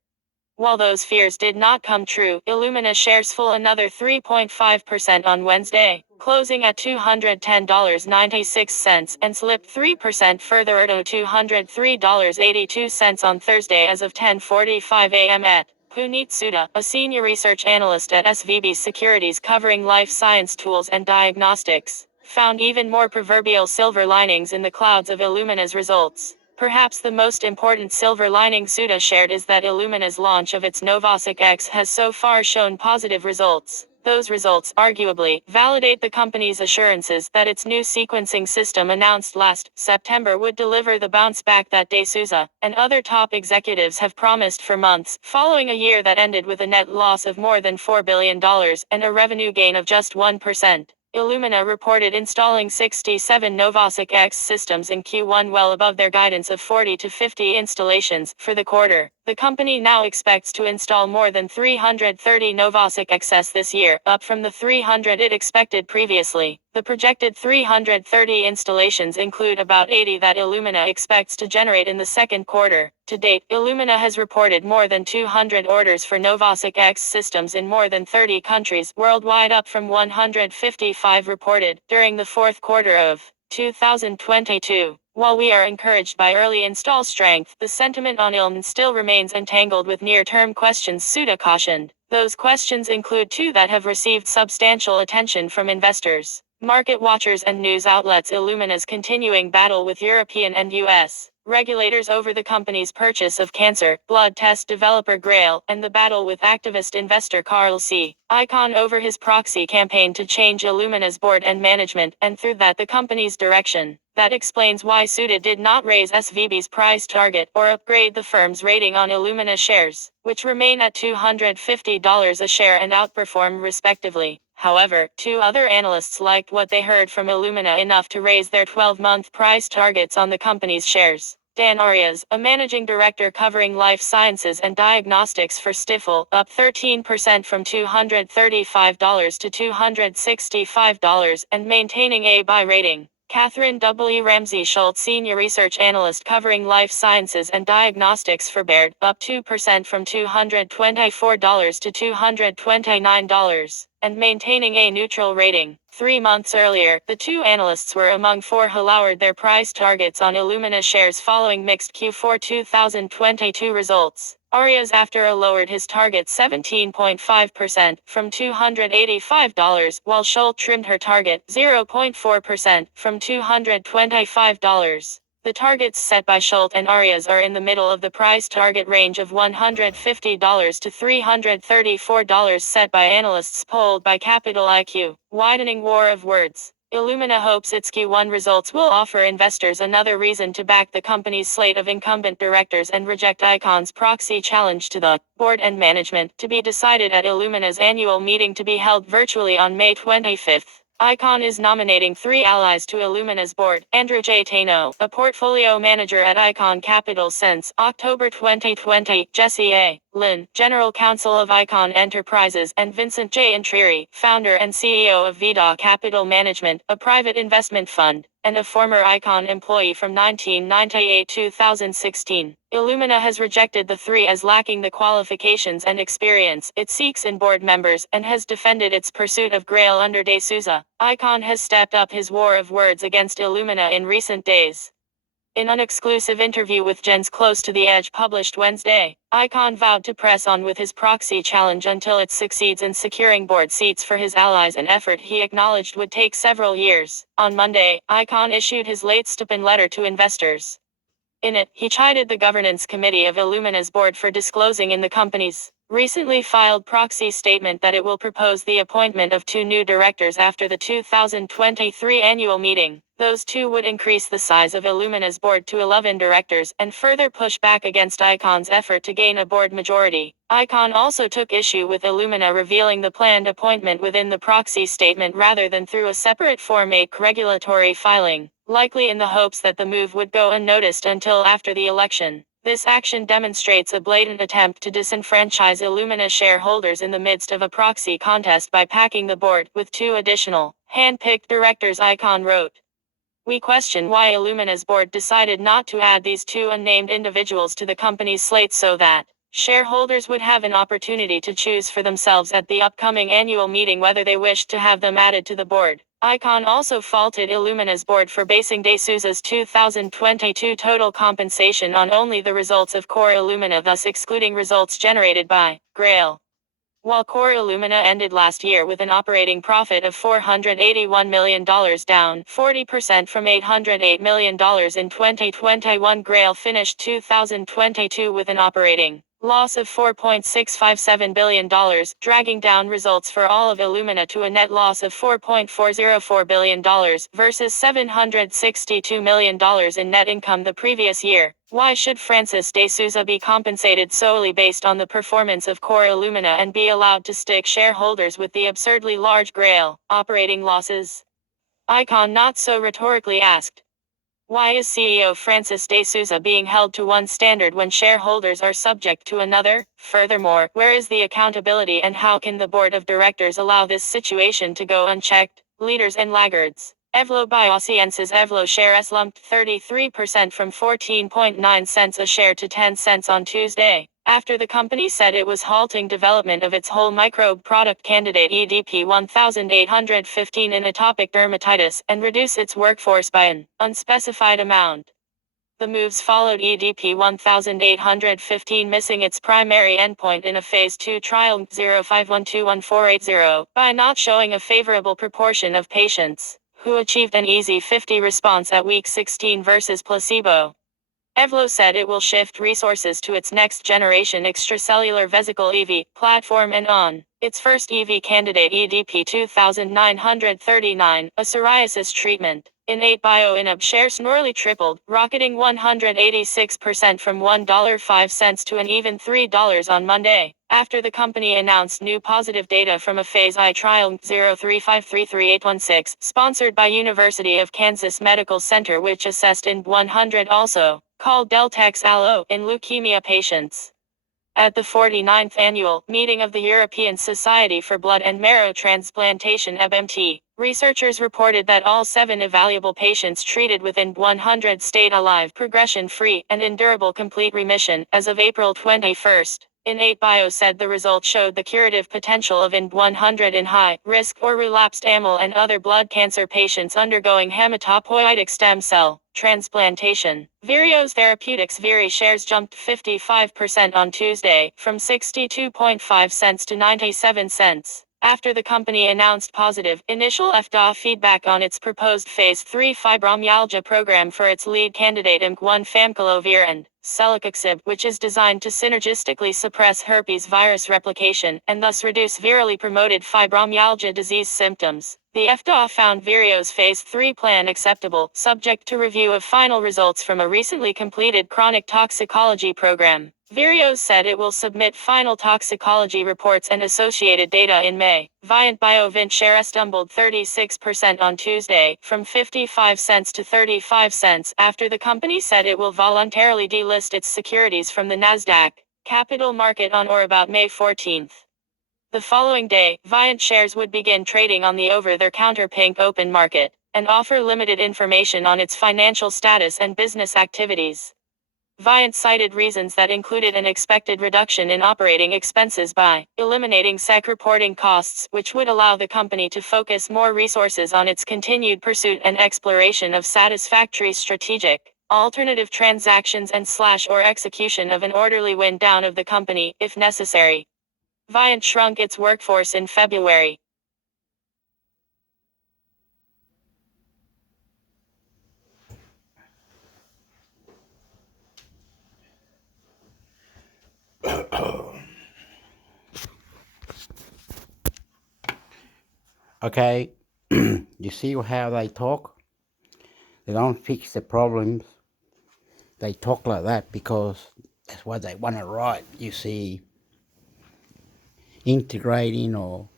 While those fears did not come true, Illumina shares fell another 3.5% on Wednesday, closing at $210.96, and slipped 3% further to $203.82 on Thursday as of 10:45 a.m. at Puneet Souda, a senior research analyst at SVB Securities covering life science tools and diagnostics, found even more proverbial silver linings in the clouds of Illumina's results. Perhaps the most important silver lining Souda shared is that Illumina's launch of its Novasic X has so far shown positive results. Those results, arguably, validate the company's assurances that its new sequencing system announced last September would deliver the bounce back that De Souza and other top executives have promised for months, following a year that ended with a net loss of more than $4 billion and a revenue gain of just 1%. Illumina reported installing 67 Novasic X systems in Q1, well above their guidance of 40 to 50 installations for the quarter. The company now expects to install more than 330 Novasic XS this year, up from the 300 it expected previously. The projected 330 installations include about 80 that Illumina expects to generate in the second quarter. To date, Illumina has reported more than 200 orders for Novasic X systems in more than 30 countries worldwide, up from 155 reported during the fourth quarter of 2022. While we are encouraged by early install strength, the sentiment on Illumina still remains entangled with near-term questions, Souda cautioned. Those questions include two that have received substantial attention from investors, market watchers and news outlets: Illumina's continuing battle with European and U.S. regulators over the company's purchase of cancer blood test developer Grail, and the battle with activist investor Carl C. Icahn over his proxy campaign to change Illumina's board and management, and through that the company's direction. That explains why Souda did not raise SVB's price target or upgrade the firm's rating on Illumina shares, which remain at $250 a share and outperform respectively. However, two other analysts liked what they heard from Illumina enough to raise their 12-month price targets on the company's shares. Dan Arias, a managing director covering life sciences and diagnostics for Stifel, up 13% from $235 to $265 and maintaining a buy rating. Catherine W. Ramsey Schultz, senior research analyst covering life sciences and diagnostics for Baird, up 2% from $224 to $229 and maintaining a neutral rating. 3 months earlier, the two analysts were among four who lowered their price targets on Illumina shares following mixed Q4 2022 results. Arias after lowered his target 17.5% from $285, while Schultz trimmed her target 0.4% from $225. The targets set by Schultz and Arias are in the middle of the price target range of $150 to $334 set by analysts polled by Capital IQ. Widening war of words. Illumina hopes its Q1 results will offer investors another reason to back the company's slate of incumbent directors and reject Icon's proxy challenge to the board and management, to be decided at Illumina's annual meeting to be held virtually on May 25. Icon is nominating 3 allies to Illumina's board: Andrew J. Taino, a portfolio manager at Icon Capital since October 2020, Jesse A. Lin, general counsel of Icon Enterprises, and Vincent J. Intrieri, founder and CEO of Vida Capital Management, a private investment fund, and a former Icon employee from 1998-2016. Illumina has rejected the 3 as lacking the qualifications and experience it seeks in board members, and has defended its pursuit of Grail under De Souza. Icon has stepped up his war of words against Illumina in recent days. In an exclusive interview with Gens Close to the Edge published Wednesday, Icon vowed to press on with his proxy challenge until it succeeds in securing board seats for his allies, an effort he acknowledged would take several years. On Monday, Icon issued his late stipend letter to investors. In it, he chided the governance committee of Illumina's board for disclosing in the company's recently filed proxy statement that it will propose the appointment of 2 new directors after the 2023 annual meeting. Those 2 would increase the size of Illumina's board to 11 directors and further push back against Icon's effort to gain a board majority. Icon also took issue with Illumina revealing the planned appointment within the proxy statement rather than through a separate Form 8 regulatory filing, likely in the hopes that the move would go unnoticed until after the election. This action demonstrates a blatant attempt to disenfranchise Illumina shareholders in the midst of a proxy contest by packing the board with 2 additional, hand-picked directors, Icon wrote. We question why Illumina's board decided not to add these 2 unnamed individuals to the company's slate so that shareholders would have an opportunity to choose for themselves at the upcoming annual meeting whether they wished to have them added to the board. Icon also faulted Illumina's board for basing De Souza's 2022 total compensation on only the results of core Illumina, thus excluding results generated by Grail. While core Illumina ended last year with an operating profit of $481 million, down 40% from $808 million in 2021, Grail finished 2022 with an operating loss of $4.657 billion, dragging down results for all of Illumina to a net loss of $4.404 billion, versus $762 million in net income the previous year. Why should Francis De Souza be compensated solely based on the performance of core Illumina and be allowed to stick shareholders with the absurdly large Grail operating losses? Icon not so rhetorically asked. Why is CEO Francis De Souza being held to one standard when shareholders are subject to another? Furthermore, where is the accountability and how can the board of directors allow this situation to go unchecked? Leaders and laggards. Evlo Biosience's Evlo share slumped 33% from 14.9 cents a share to 10 cents on Tuesday, after the company said it was halting development of its whole microbe product candidate EDP-1815 in atopic dermatitis, and reduce its workforce by an unspecified amount. The moves followed EDP-1815 missing its primary endpoint in a Phase 2 trial 05121480 by not showing a favorable proportion of patients who achieved an EASI 50 response at week 16 versus placebo. Evlo said it will shift resources to its next-generation extracellular vesicle EV platform and on its first EV candidate EDP-2939, a psoriasis treatment. Innate Bioinab shares nearly tripled, rocketing 186% from $1.05 to an even $3 on Monday. after the company announced new positive data from a Phase I trial 035333816, sponsored by University of Kansas Medical Center, which assessed IND-100, also called Deltex-Allo, in leukemia patients. At the 49th annual meeting of the European Society for Blood and Marrow Transplantation (EBMT), researchers reported that all 7 evaluable patients treated with IND-100 stayed alive, progression-free, and in durable complete remission as of April 21. In8bio said the results showed the curative potential of IND-100 in high-risk or relapsed AML and other blood cancer patients undergoing hematopoietic stem cell transplantation. Virios Therapeutics Viri shares jumped 55% on Tuesday, from 62.5 cents to 97 cents. After the company announced positive initial FDA feedback on its proposed Phase 3 fibromyalgia program for its lead candidate IMC-1 famciclovir and celecoxib, which is designed to synergistically suppress herpes virus replication and thus reduce virally promoted fibromyalgia disease symptoms. The FDA found Virio's Phase 3 plan acceptable, subject to review of final results from a recently completed chronic toxicology program. Virios said it will submit final toxicology reports and associated data in May. Viant BioVint shares tumbled 36% on Tuesday, from 55 cents to 35 cents, after the company said it will voluntarily delist its securities from the Nasdaq Capital Market on or about May 14. The following day, Viant shares would begin trading on the over-the-counter Pink Open Market, and offer limited information on its financial status and business activities. Viant cited reasons that included an expected reduction in operating expenses by eliminating SEC reporting costs, which would allow the company to focus more resources on its continued pursuit and exploration of satisfactory strategic alternative transactions and or execution of an orderly wind down of the company, if necessary. Viant shrunk its workforce in February. Okay, you see how they talk? They don't fix the problems. They talk like that because that's what they want to write. You see, integrating or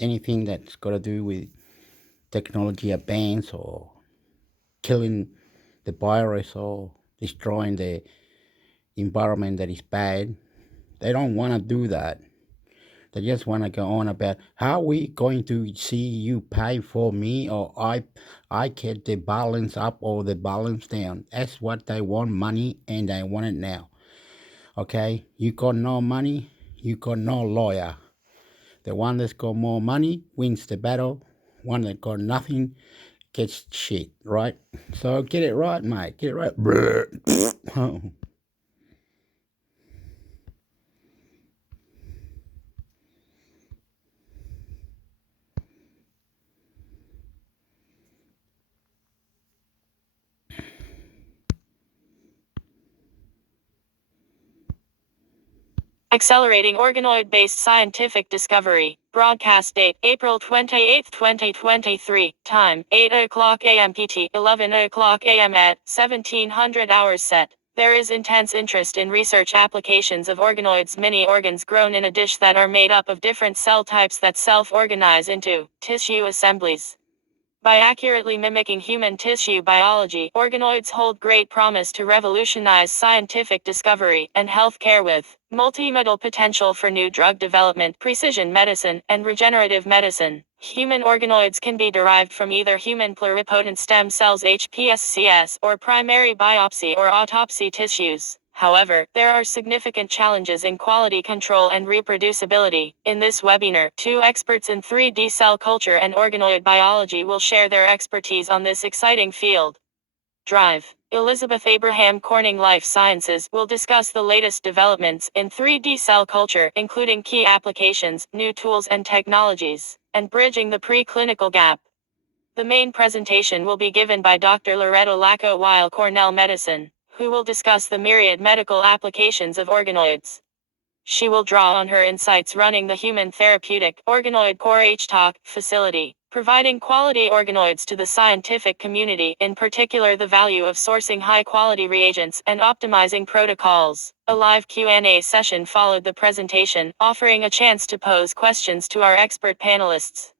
anything that's got to do with technology advance or killing the virus or destroying the environment that is bad. They don't want to do that. They just want to go on about how we going to see you pay for me or I get the balance up or the balance down. That's what they want, money, and they want it now. Okay, you got no money, you got no lawyer. The one that's got more money wins the battle. One that got nothing gets shit, right? So get it right, mate. Get it right. Accelerating organoid-based scientific discovery. Broadcast date, April 28, 2023. Time, 8 o'clock a.m. PT, 11 o'clock a.m. at 1700 hours set. There is intense interest in research applications of organoids, mini organs grown in a dish that are made up of different cell types that self-organize into tissue assemblies. By accurately mimicking human tissue biology, organoids hold great promise to revolutionize scientific discovery and healthcare with multimodal potential for new drug development, precision medicine, and regenerative medicine. Human organoids can be derived from either human pluripotent stem cells (HPSCs) or primary biopsy or autopsy tissues. However, there are significant challenges in quality control and reproducibility. In this webinar, 2 experts in 3D cell culture and organoid biology will share their expertise on this exciting field. Drive. Elizabeth Abraham Corning Life Sciences will discuss the latest developments in 3D cell culture, including key applications, new tools and technologies, and bridging the preclinical gap. The main presentation will be given by Dr. Loretto Lacco Weil Cornell Medicine, who will discuss the myriad medical applications of organoids. She will draw on her insights running the Human Therapeutic Organoid Core HTOC facility. providing quality organoids to the scientific community, in particular the value of sourcing high-quality reagents and optimizing protocols. A live Q&A session followed the presentation, offering a chance to pose questions to our expert panelists.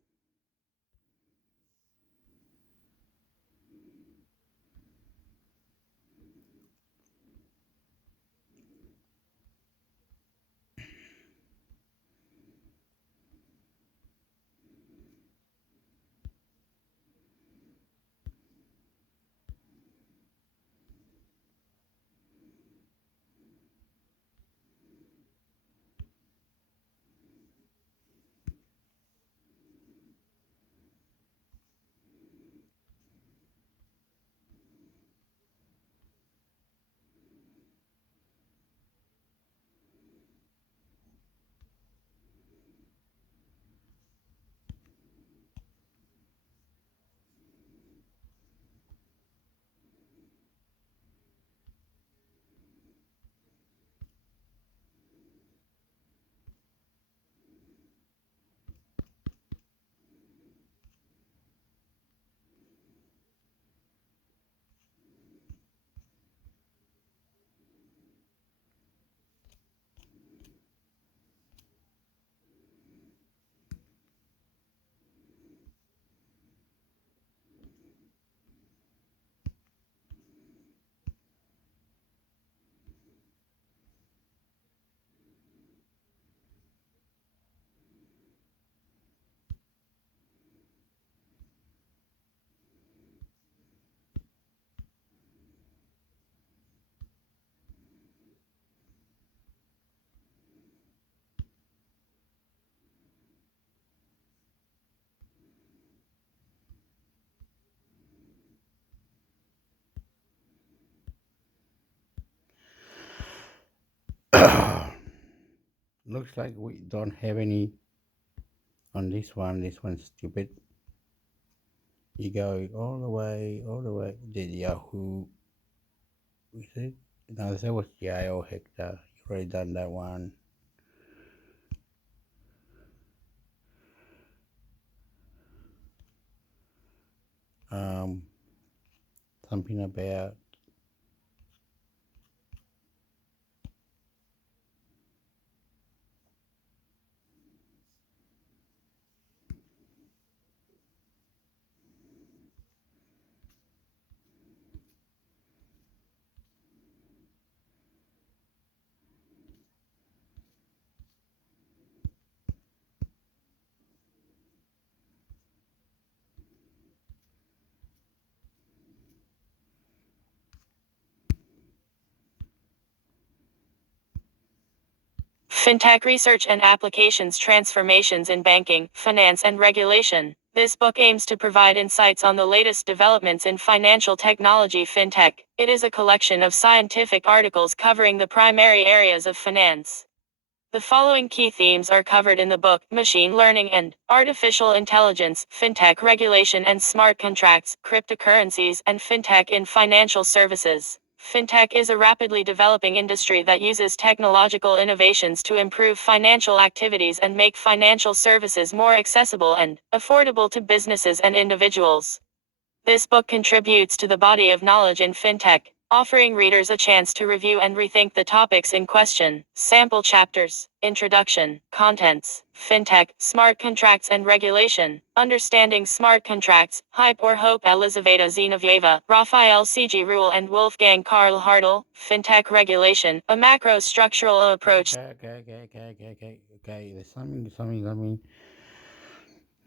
Looks like we don't have any on this one. This one's stupid. You go all the way, all the way. Did Yahoo? Is it? No, that was Yahoo Hector. You already done that one. Um, Something about FinTech Research and Applications Transformations in Banking, Finance and Regulation. This book aims to provide insights on the latest developments in financial technology FinTech. It is a collection of scientific articles covering the primary areas of finance. The following key themes are covered in the book: machine learning and artificial intelligence, fintech regulation and smart contracts, cryptocurrencies, and fintech in financial services. Fintech is a rapidly developing industry that uses technological innovations to improve financial activities and make financial services more accessible and affordable to businesses and individuals. This book contributes to the body of knowledge in fintech, offering readers a chance to review and rethink the topics in question. Sample chapters: Introduction, Contents, Fintech, Smart Contracts and Regulation, Understanding Smart Contracts, Hype or Hope. Elizaveta Zinovieva, Raphael C.G. Rule and Wolfgang Karl Hartl. Fintech Regulation, a macro-structural approach. Okay. There's something.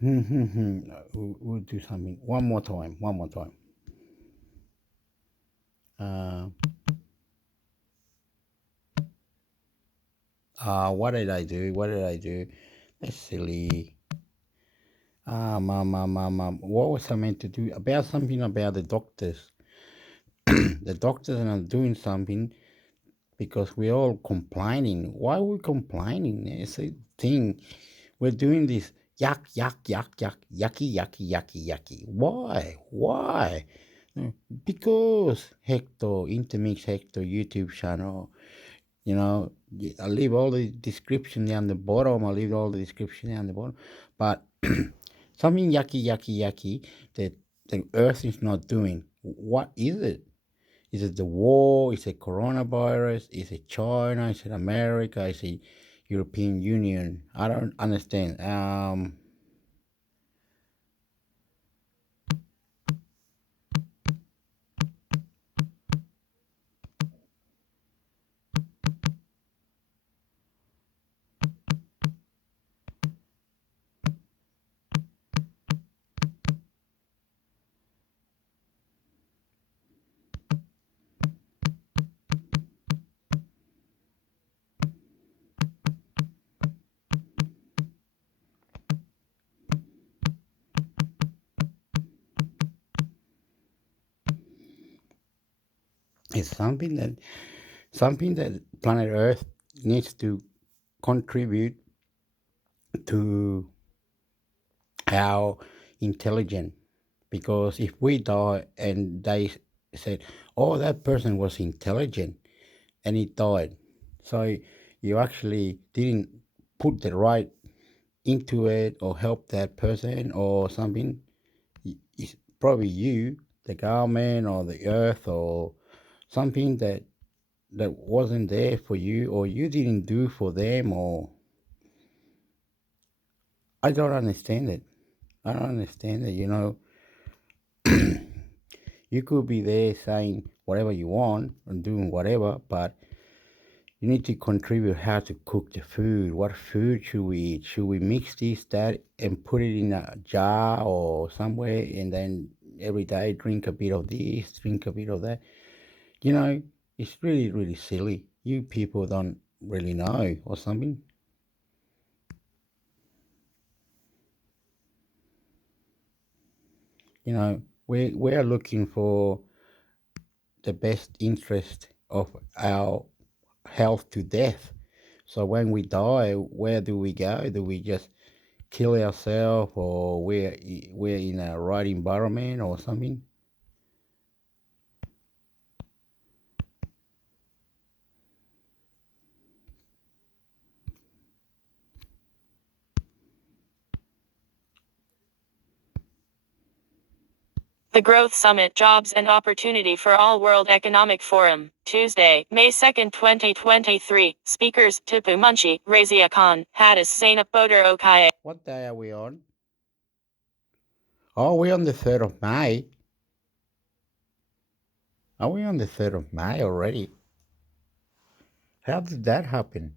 We'll do something one more time. What did I do? That's silly. What was I meant to do? About something about the doctors. The doctors are not doing something because we're all complaining. Why are we complaining? It's a thing. We're doing this yucky. Why? Because Hector, intermix Hector YouTube channel. I'll leave all the description down the bottom. But Something yucky that the earth is not doing. What is it? Is it the war? Is it coronavirus? Is it China? Is it America? Is it European Union? I don't understand. It's something that planet Earth needs to contribute to our intelligence. Because if we die and they said, "Oh, that person was intelligent and he died," so you actually didn't put the right into it or help that person or something. It's probably you, the government or the earth or something that wasn't there for you or you didn't do for them, or I don't understand it. I don't understand it. You could be there saying whatever you want and doing whatever, but you need to contribute how to cook the food. What food should we eat? Should we mix this, that, and put it in a jar or somewhere, and then every day drink a bit of this, drink a bit of that? You know, it's really, really silly. You people don't really know or something. We are looking for the best interest of our health to death. So when we die, where do we go? Do we just kill ourselves, or we're in a right environment or something? The Growth Summit Jobs and Opportunity for All World Economic Forum, Tuesday, May 2, 2023. Speakers, Tipu Munshi, Razia Khan, Hadis Zainab Boder Okaye. What day are we on? Oh, we're on the 3rd of May. Are we on the 3rd of May already? How did that happen?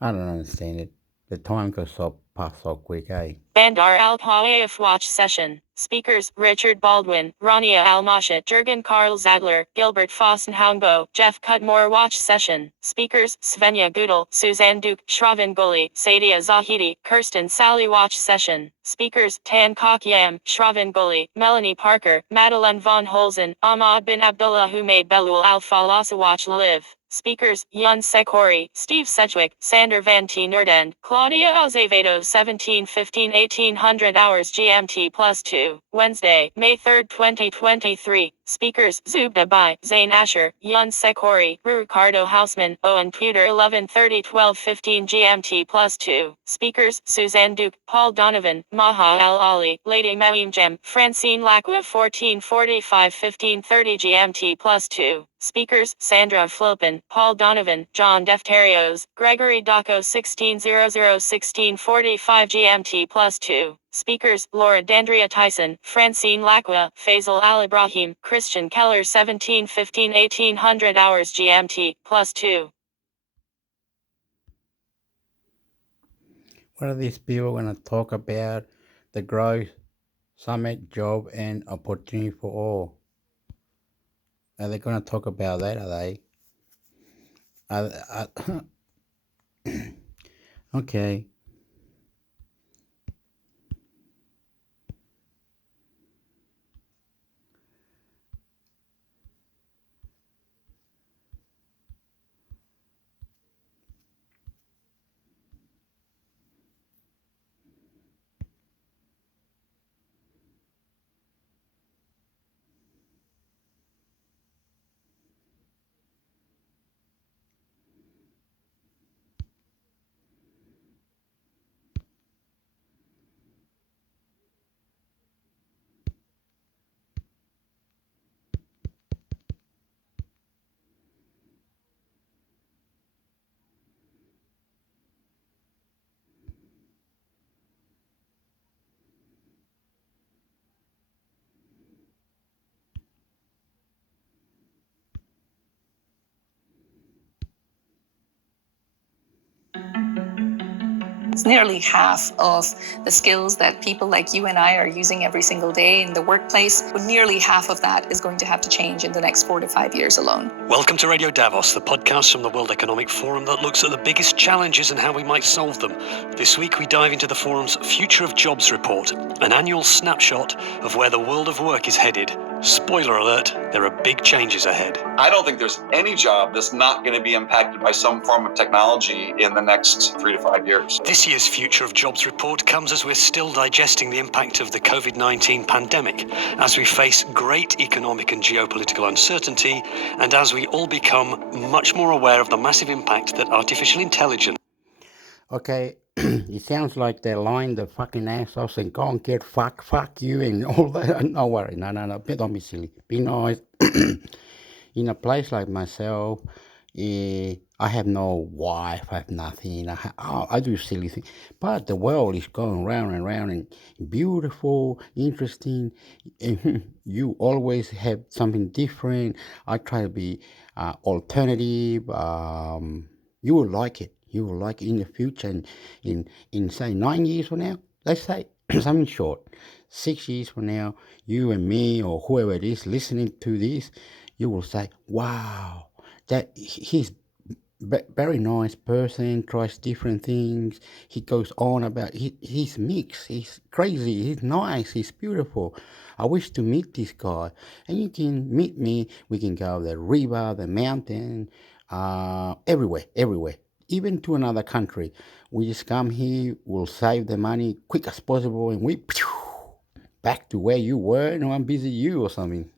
I don't understand it. The time goes so past so quick, eh? Bandar Al Pawaif Watch Session. Speakers, Richard Baldwin, Rania Al-Mashat, Jurgen Karl Zadler, Gilbert Fossenhaunbo, Jeff Cudmore Watch Session. Speakers, Svenja Gudel, Suzanne Duke, Shravan Gully, Sadia Zahidi, Kirsten Sally Watch Session. Speakers, Tan Kok Yam, Shravan Gully, Melanie Parker, Madeleine von Holzen, Ahmad bin Abdullah Humaid Belul Al-Falasa Watch Live. Speakers, Yun Sekori, Steve Sedgwick, Sander Van T. Nerdend, Claudia Azevedo 1715-1800 hours GMT +2, Wednesday, May 3, 2023. Speakers, Zubda Bai, Zane Asher, Yun Sekori, Ricardo Hausman, Owen Puter 1130-1215 GMT +2. Speakers, Suzanne Duke, Paul Donovan, Maha Al-Ali, Lady Maim Jem, Francine Lacqua 1445-1530 GMT +2. Speakers, Sandra Flopin, Paul Donovan, John Defterios, Gregory Daco 1600-1645 GMT +2. Speakers, Laura Dandria Tyson, Francine Lacqua, Faisal Al-Ibrahim, Christian Keller 1715-1800 hours GMT +2. What are these people going to talk about? The growth summit, job and opportunity for all. Are they going to talk about that? Are they? Okay. It's nearly half of the skills that people like you and I are using every single day in the workplace. But nearly half of that is going to have to change in the next 4 to 5 years alone. Welcome to Radio Davos, the podcast from the World Economic Forum that looks at the biggest challenges and how we might solve them. This week we dive into the forum's Future of Jobs report, an annual snapshot of where the world of work is headed. Spoiler alert, there are big changes ahead. I don't think there's any job that's not going to be impacted by some form of technology in the next 3 to 5 years. This year's Future of Jobs report comes as we're still digesting the impact of the COVID-19 pandemic, as we face great economic and geopolitical uncertainty, and as we all become much more aware of the massive impact that artificial intelligence. Okay, it sounds like they're lying the fucking assholes and go and get fuck you and all that. No worry, no, don't be silly. Be nice. In a place like myself, I have no wife, I have nothing. I do silly things. But the world is going round and round and beautiful, interesting. You always have something different. I try to be alternative. You will like it. You will like it in the future, and in say 9 years from now, let's say something short, 6 years from now, you and me or whoever it is listening to this, you will say, wow, that he's very nice person, tries different things. He goes on about he's mixed, he's crazy, he's nice, he's beautiful. I wish to meet this guy. And you can meet me. We can go the river, the mountain, everywhere. Even to another country. We just come here, we'll save the money quick as possible, and we back to where you were, and I'm busy you or something.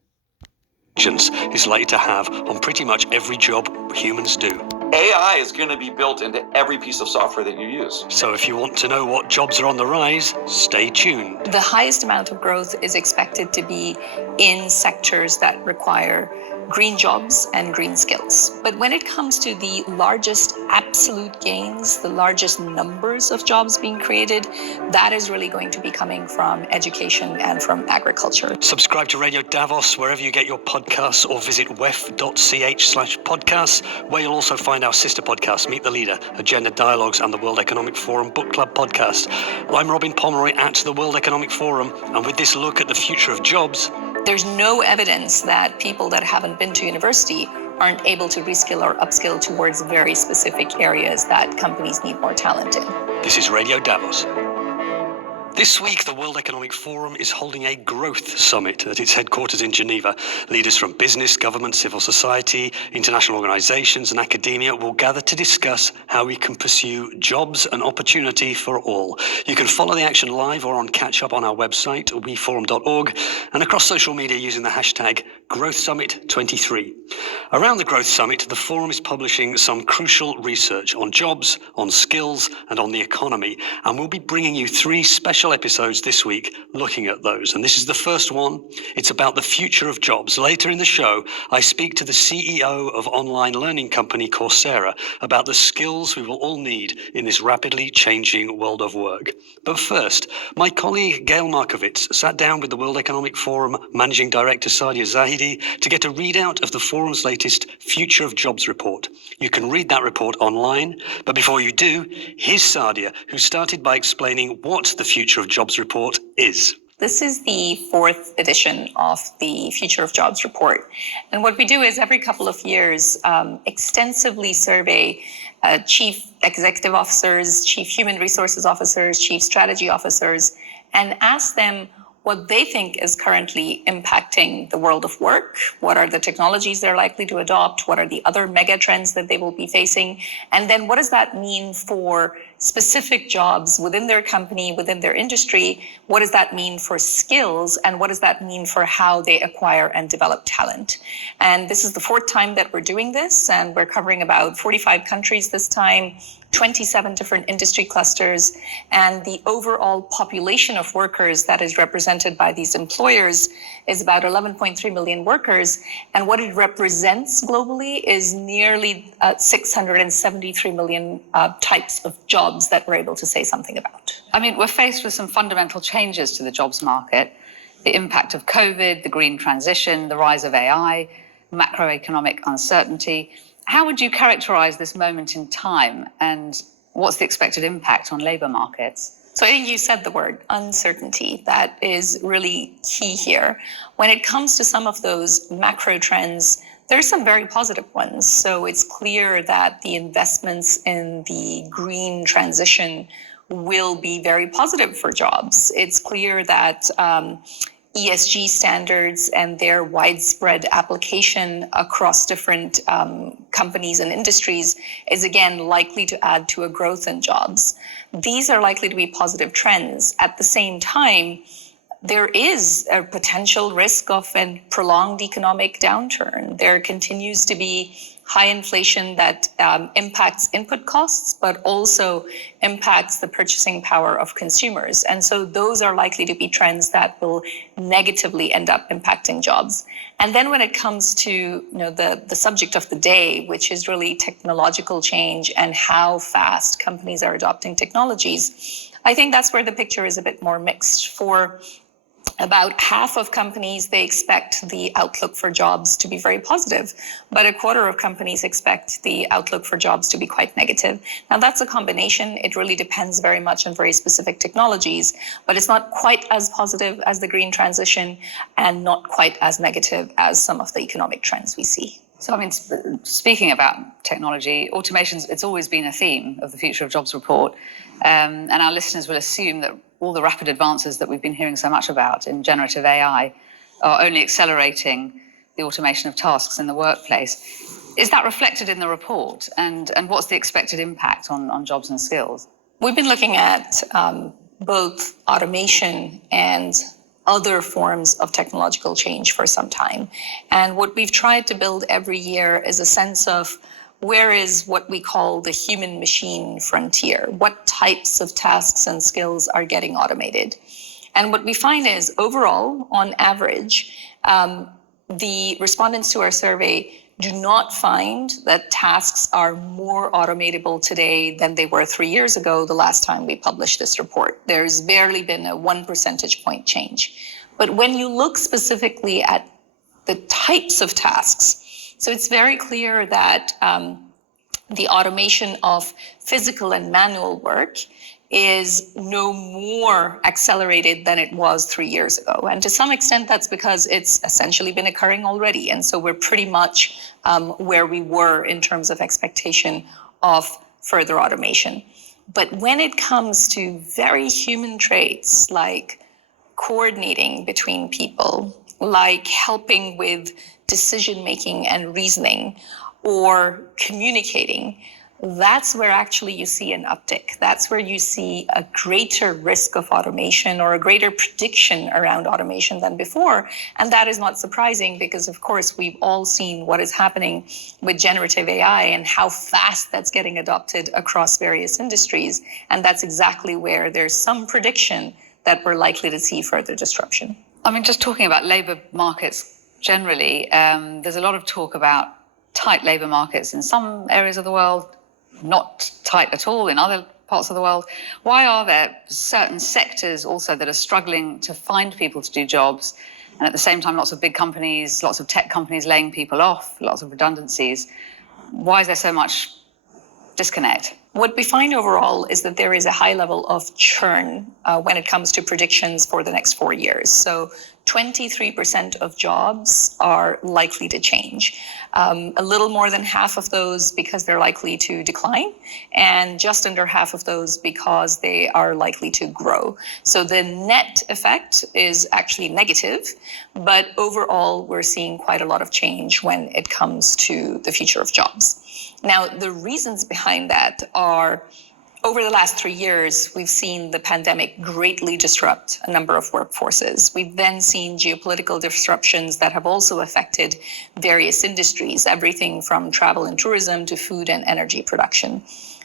Is likely to have on pretty much every job humans do. AI is going to be built into every piece of software that you use. So if you want to know what jobs are on the rise, stay tuned. The highest amount of growth is expected to be in sectors that require green jobs and green skills. But when it comes to the largest absolute gains, the largest numbers of jobs being created, that is really going to be coming from education and from agriculture. Subscribe to Radio Davos wherever you get your podcasts, or visit wef.ch/podcasts, where you'll also find our sister podcasts, Meet the Leader, Agenda Dialogues, and the World Economic Forum Book Club podcast. I'm Robin Pomeroy at the World Economic Forum, and with this look at the future of jobs, there's no evidence that people that haven't been to university aren't able to reskill or upskill towards very specific areas that companies need more talent in. This is Radio Davos. This week, the World Economic Forum is holding a growth summit at its headquarters in Geneva. Leaders from business, government, civil society, international organizations and academia will gather to discuss how we can pursue jobs and opportunity for all. You can follow the action live or on catch up on our website, weforum.org, and across social media using the hashtag GrowthSummit23. Around the Growth Summit, the forum is publishing some crucial research on jobs, on skills, and on the economy, and we'll be bringing you 3 special episodes this week looking at those. And this is the first one. It's about the future of jobs. Later in the show, I speak to the CEO of online learning company Coursera about the skills we will all need in this rapidly changing world of work. But first, my colleague Gail Markovits sat down with the World Economic Forum Managing Director Sadia Zahidi to get a readout of the forum's latest Future of Jobs report. You can read that report online, but before you do, here's Sadia, who started by explaining what the Future of Jobs report is. This is the 4th edition of the Future of Jobs report. And what we do is every couple of years extensively survey chief executive officers, chief human resources officers, chief strategy officers, and ask them what they think is currently impacting the world of work. What are the technologies they're likely to adopt? What are the other mega trends that they will be facing? And then what does that mean for specific jobs within their company, within their industry? What does that mean for skills? And what does that mean for how they acquire and develop talent? And this is the 4th time that we're doing this, and we're covering about 45 countries this time, 27 different industry clusters, and the overall population of workers that is represented by these employers is about 11.3 million workers. And what it represents globally is nearly 673 million types of jobs that we're able to say something about. I mean, we're faced with some fundamental changes to the jobs market, the impact of COVID, the green transition, the rise of AI, macroeconomic uncertainty. How would you characterize this moment in time? And What's the expected impact on labour markets? So I think you said the word uncertainty. That is really key here. When it comes to some of those macro trends, there's some very positive ones. So it's clear that the investments in the green transition will be very positive for jobs. It's clear that ESG standards and their widespread application across different companies and industries is again likely to add to a growth in jobs. These are likely to be positive trends. At the same time, there is a potential risk of a prolonged economic downturn. There continues to be high inflation that impacts input costs, but also impacts the purchasing power of consumers. And so those are likely to be trends that will negatively end up impacting jobs. And then when it comes to the subject of the day, which is really technological change and how fast companies are adopting technologies, I think that's where the picture is a bit more mixed. For about half of companies, they expect the outlook for jobs to be very positive, but a quarter of companies expect the outlook for jobs to be quite negative. Now, that's a combination. It really depends very much on very specific technologies, but it's not quite as positive as the green transition and not quite as negative as some of the economic trends we see. So, I mean, speaking about technology, it's always been a theme of the Future of Jobs report, and our listeners will assume that all the rapid advances that we've been hearing so much about in generative AI are only accelerating the automation of tasks in the workplace. Is that reflected in the report? And what's the expected impact on jobs and skills? We've been looking at both automation and other forms of technological change for some time. And what we've tried to build every year is a sense of where is what we call the human-machine frontier? What types of tasks and skills are getting automated? And what we find is overall, on average, the respondents to our survey do not find that tasks are more automatable today than they were 3 years ago, the last time we published this report. There's barely been a 1 percentage point change. But when you look specifically at the types of tasks, so it's very clear that the automation of physical and manual work is no more accelerated than it was 3 years ago. And to some extent, that's because it's essentially been occurring already. And so we're pretty much where we were in terms of expectation of further automation. But when it comes to very human traits like coordinating between people, like helping with decision-making and reasoning, or communicating, that's where actually you see an uptick. That's where you see a greater risk of automation or a greater prediction around automation than before. And that is not surprising because, of course, we've all seen what is happening with generative AI and how fast that's getting adopted across various industries. And that's exactly where there's some prediction that we're likely to see further disruption. I mean, just talking about labour markets generally, there's a lot of talk about tight labour markets in some areas of the world, not tight at all in other parts of the world. Why are there certain sectors also that are struggling to find people to do jobs, and at the same time lots of big companies, lots of tech companies laying people off, lots of redundancies? Why is there so much disconnect? What we find overall is that there is a high level of churn when it comes to predictions for the next 4 years. So 23% of jobs are likely to change. A little more than half of those because they're likely to decline, and just under half of those because they are likely to grow. So the net effect is actually negative, but overall we're seeing quite a lot of change when it comes to the future of jobs. Now, the reasons behind that are, over the last 3 years, we've seen the pandemic greatly disrupt a number of workforces. We've then seen geopolitical disruptions that have also affected various industries, everything from travel and tourism to food and energy production.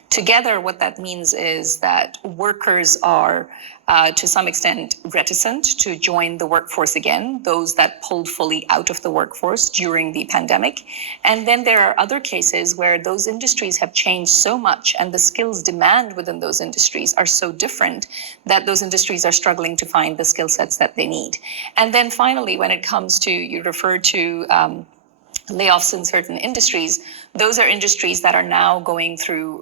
Together, what that means is that workers are, to some extent, reticent to join the workforce again, those that pulled fully out of the workforce during the pandemic. And then there are other cases where those industries have changed so much and the skills demand within those industries are so different that those industries are struggling to find the skill sets that they need. And then finally, when it comes to, you referred to layoffs in certain industries, those are industries that are now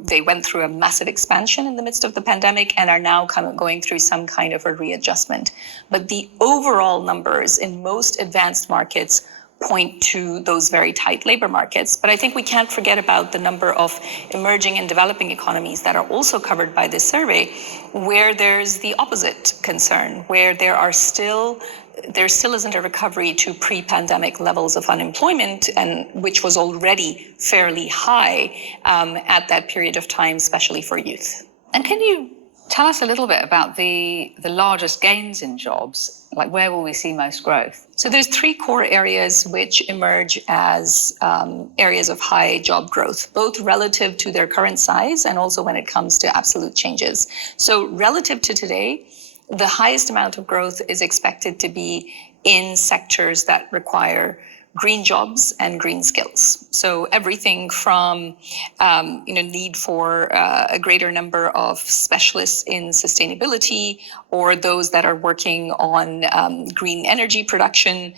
they went through a massive expansion in the midst of the pandemic and are now going through some kind of a readjustment. But the overall numbers in most advanced markets point to those very tight labor markets. But I think we can't forget about the number of emerging and developing economies that are also covered by this survey, where there's the opposite concern, where there still isn't a recovery to pre-pandemic levels of unemployment, and which was already fairly high at that period of time, especially for youth. And can you tell us a little bit about the largest gains in jobs? Like, where will we see most growth? So there's three core areas which emerge as areas of high job growth, both relative to their current size and also when it comes to absolute changes. So relative to today, the highest amount of growth is expected to be in sectors that require green jobs and green skills. So everything from need for a greater number of specialists in sustainability, or those that are working on green energy production,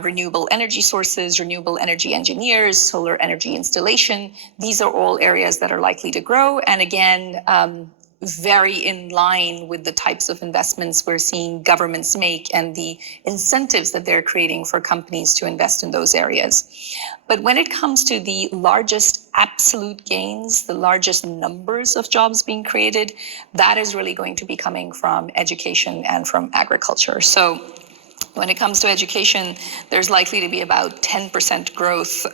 renewable energy sources, renewable energy engineers, solar energy installation. These are all areas that are likely to grow. And again, very in line with the types of investments we're seeing governments make and the incentives that they're creating for companies to invest in those areas. But when it comes to the largest absolute gains, the largest numbers of jobs being created, that is really going to be coming from education and from agriculture. So when it comes to education, there's likely to be about 10% growth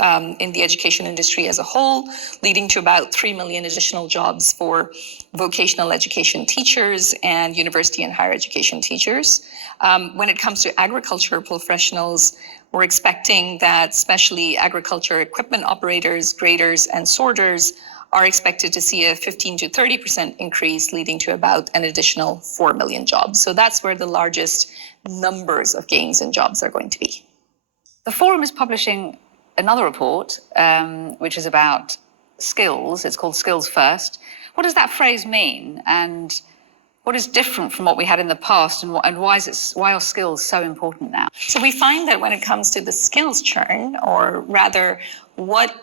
in the education industry as a whole, leading to about 3 million additional jobs for vocational education teachers and university and higher education teachers. When it comes to agriculture professionals, we're expecting that especially agriculture equipment operators, graders, and sorters are expected to see a 15 to 30% increase, leading to about an additional 4 million jobs. So that's where the largest numbers of gains in jobs are going to be. The Forum is publishing another report, which is about skills. It's called Skills First. What does that phrase mean? And what is different from what we had in the past, and why are skills so important now? So we find that when it comes to the skills churn, or rather what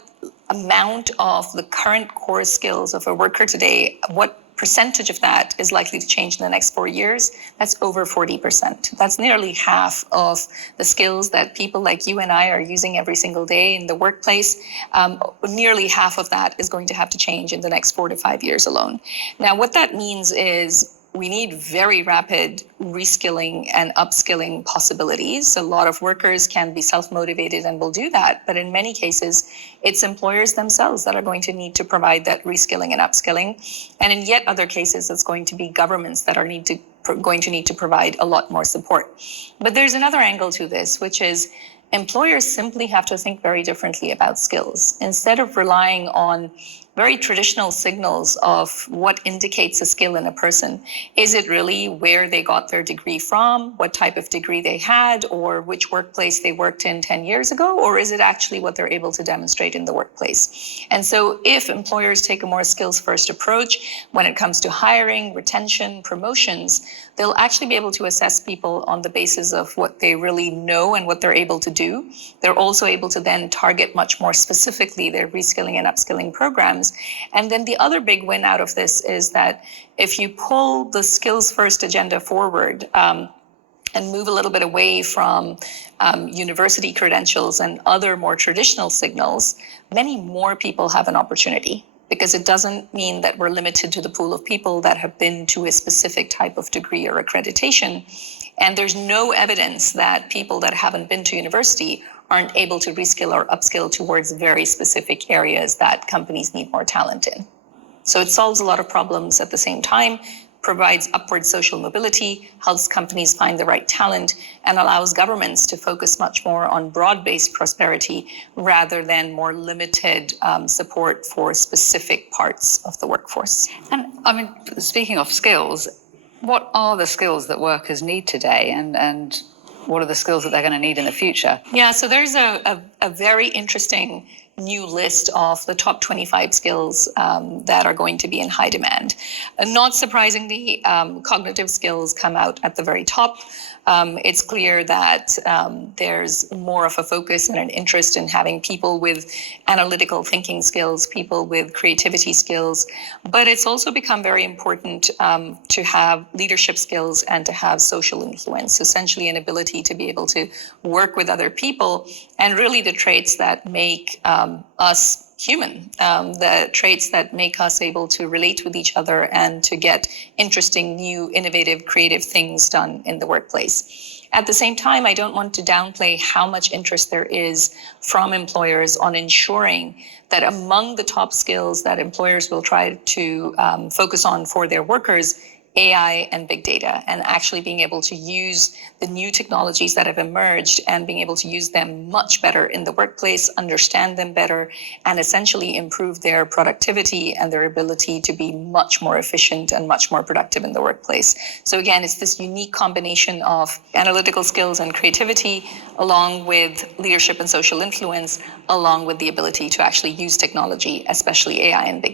amount of the current core skills of a worker today, what percentage of that is likely to change in the next 4 years, that's over 40%. That's nearly half of the skills that people like you and I are using every single day in the workplace. Nearly half of that is going to have to change in the next 4 to 5 years alone. Now, what that means is we need very rapid reskilling and upskilling possibilities. A lot of workers can be self-motivated and will do that, but in many cases, it's employers themselves that are going to need to provide that reskilling and upskilling. And in yet other cases, it's going to be governments that are going to need to provide a lot more support. But there's another angle to this, which is employers simply have to think very differently about skills. Instead of relying on very traditional signals of what indicates a skill in a person. Is it really where they got their degree from, what type of degree they had, or which workplace they worked in 10 years ago, or is it actually what they're able to demonstrate in the workplace? And so if employers take a more skills-first approach when it comes to hiring, retention, promotions, they'll actually be able to assess people on the basis of what they really know and what they're able to do. They're also able to then target much more specifically their reskilling and upskilling programs. And then the other big win out of this is that if you pull the skills-first agenda forward and move a little bit away from university credentials and other more traditional signals, many more people have an opportunity. Because it doesn't mean that we're limited to the pool of people that have been to a specific type of degree or accreditation. And there's no evidence that people that haven't been to university aren't able to reskill or upskill towards very specific areas that companies need more talent in. So it solves a lot of problems at the same time, provides upward social mobility, helps companies find the right talent, and allows governments to focus much more on broad-based prosperity rather than more limited support for specific parts of the workforce. And I mean, speaking of skills, what are the skills that workers need today, and what are the skills that they're going to need in the future? Yeah, so there's a very interesting new list of the top 25 skills that are going to be in high demand. Not surprisingly, cognitive skills come out at the very top. It's clear that there's more of a focus and an interest in having people with analytical thinking skills, people with creativity skills, but it's also become very important to have leadership skills and to have social influence, essentially an ability to be able to work with other people, and really the traits that make us human, the traits that make us able to relate with each other and to get interesting, new, innovative, creative things done in the workplace. At the same time, I don't want to downplay how much interest there is from employers on ensuring that among the top skills that employers will try to focus on for their workers, AI and big data, and actually being able to use the new technologies that have emerged and being able to use them much better in the workplace, understand them better, and essentially improve their productivity and their ability to be much more efficient and much more productive in the workplace. So again, it's this unique combination of analytical skills and creativity, along with leadership and social influence, along with the ability to actually use technology, especially AI and big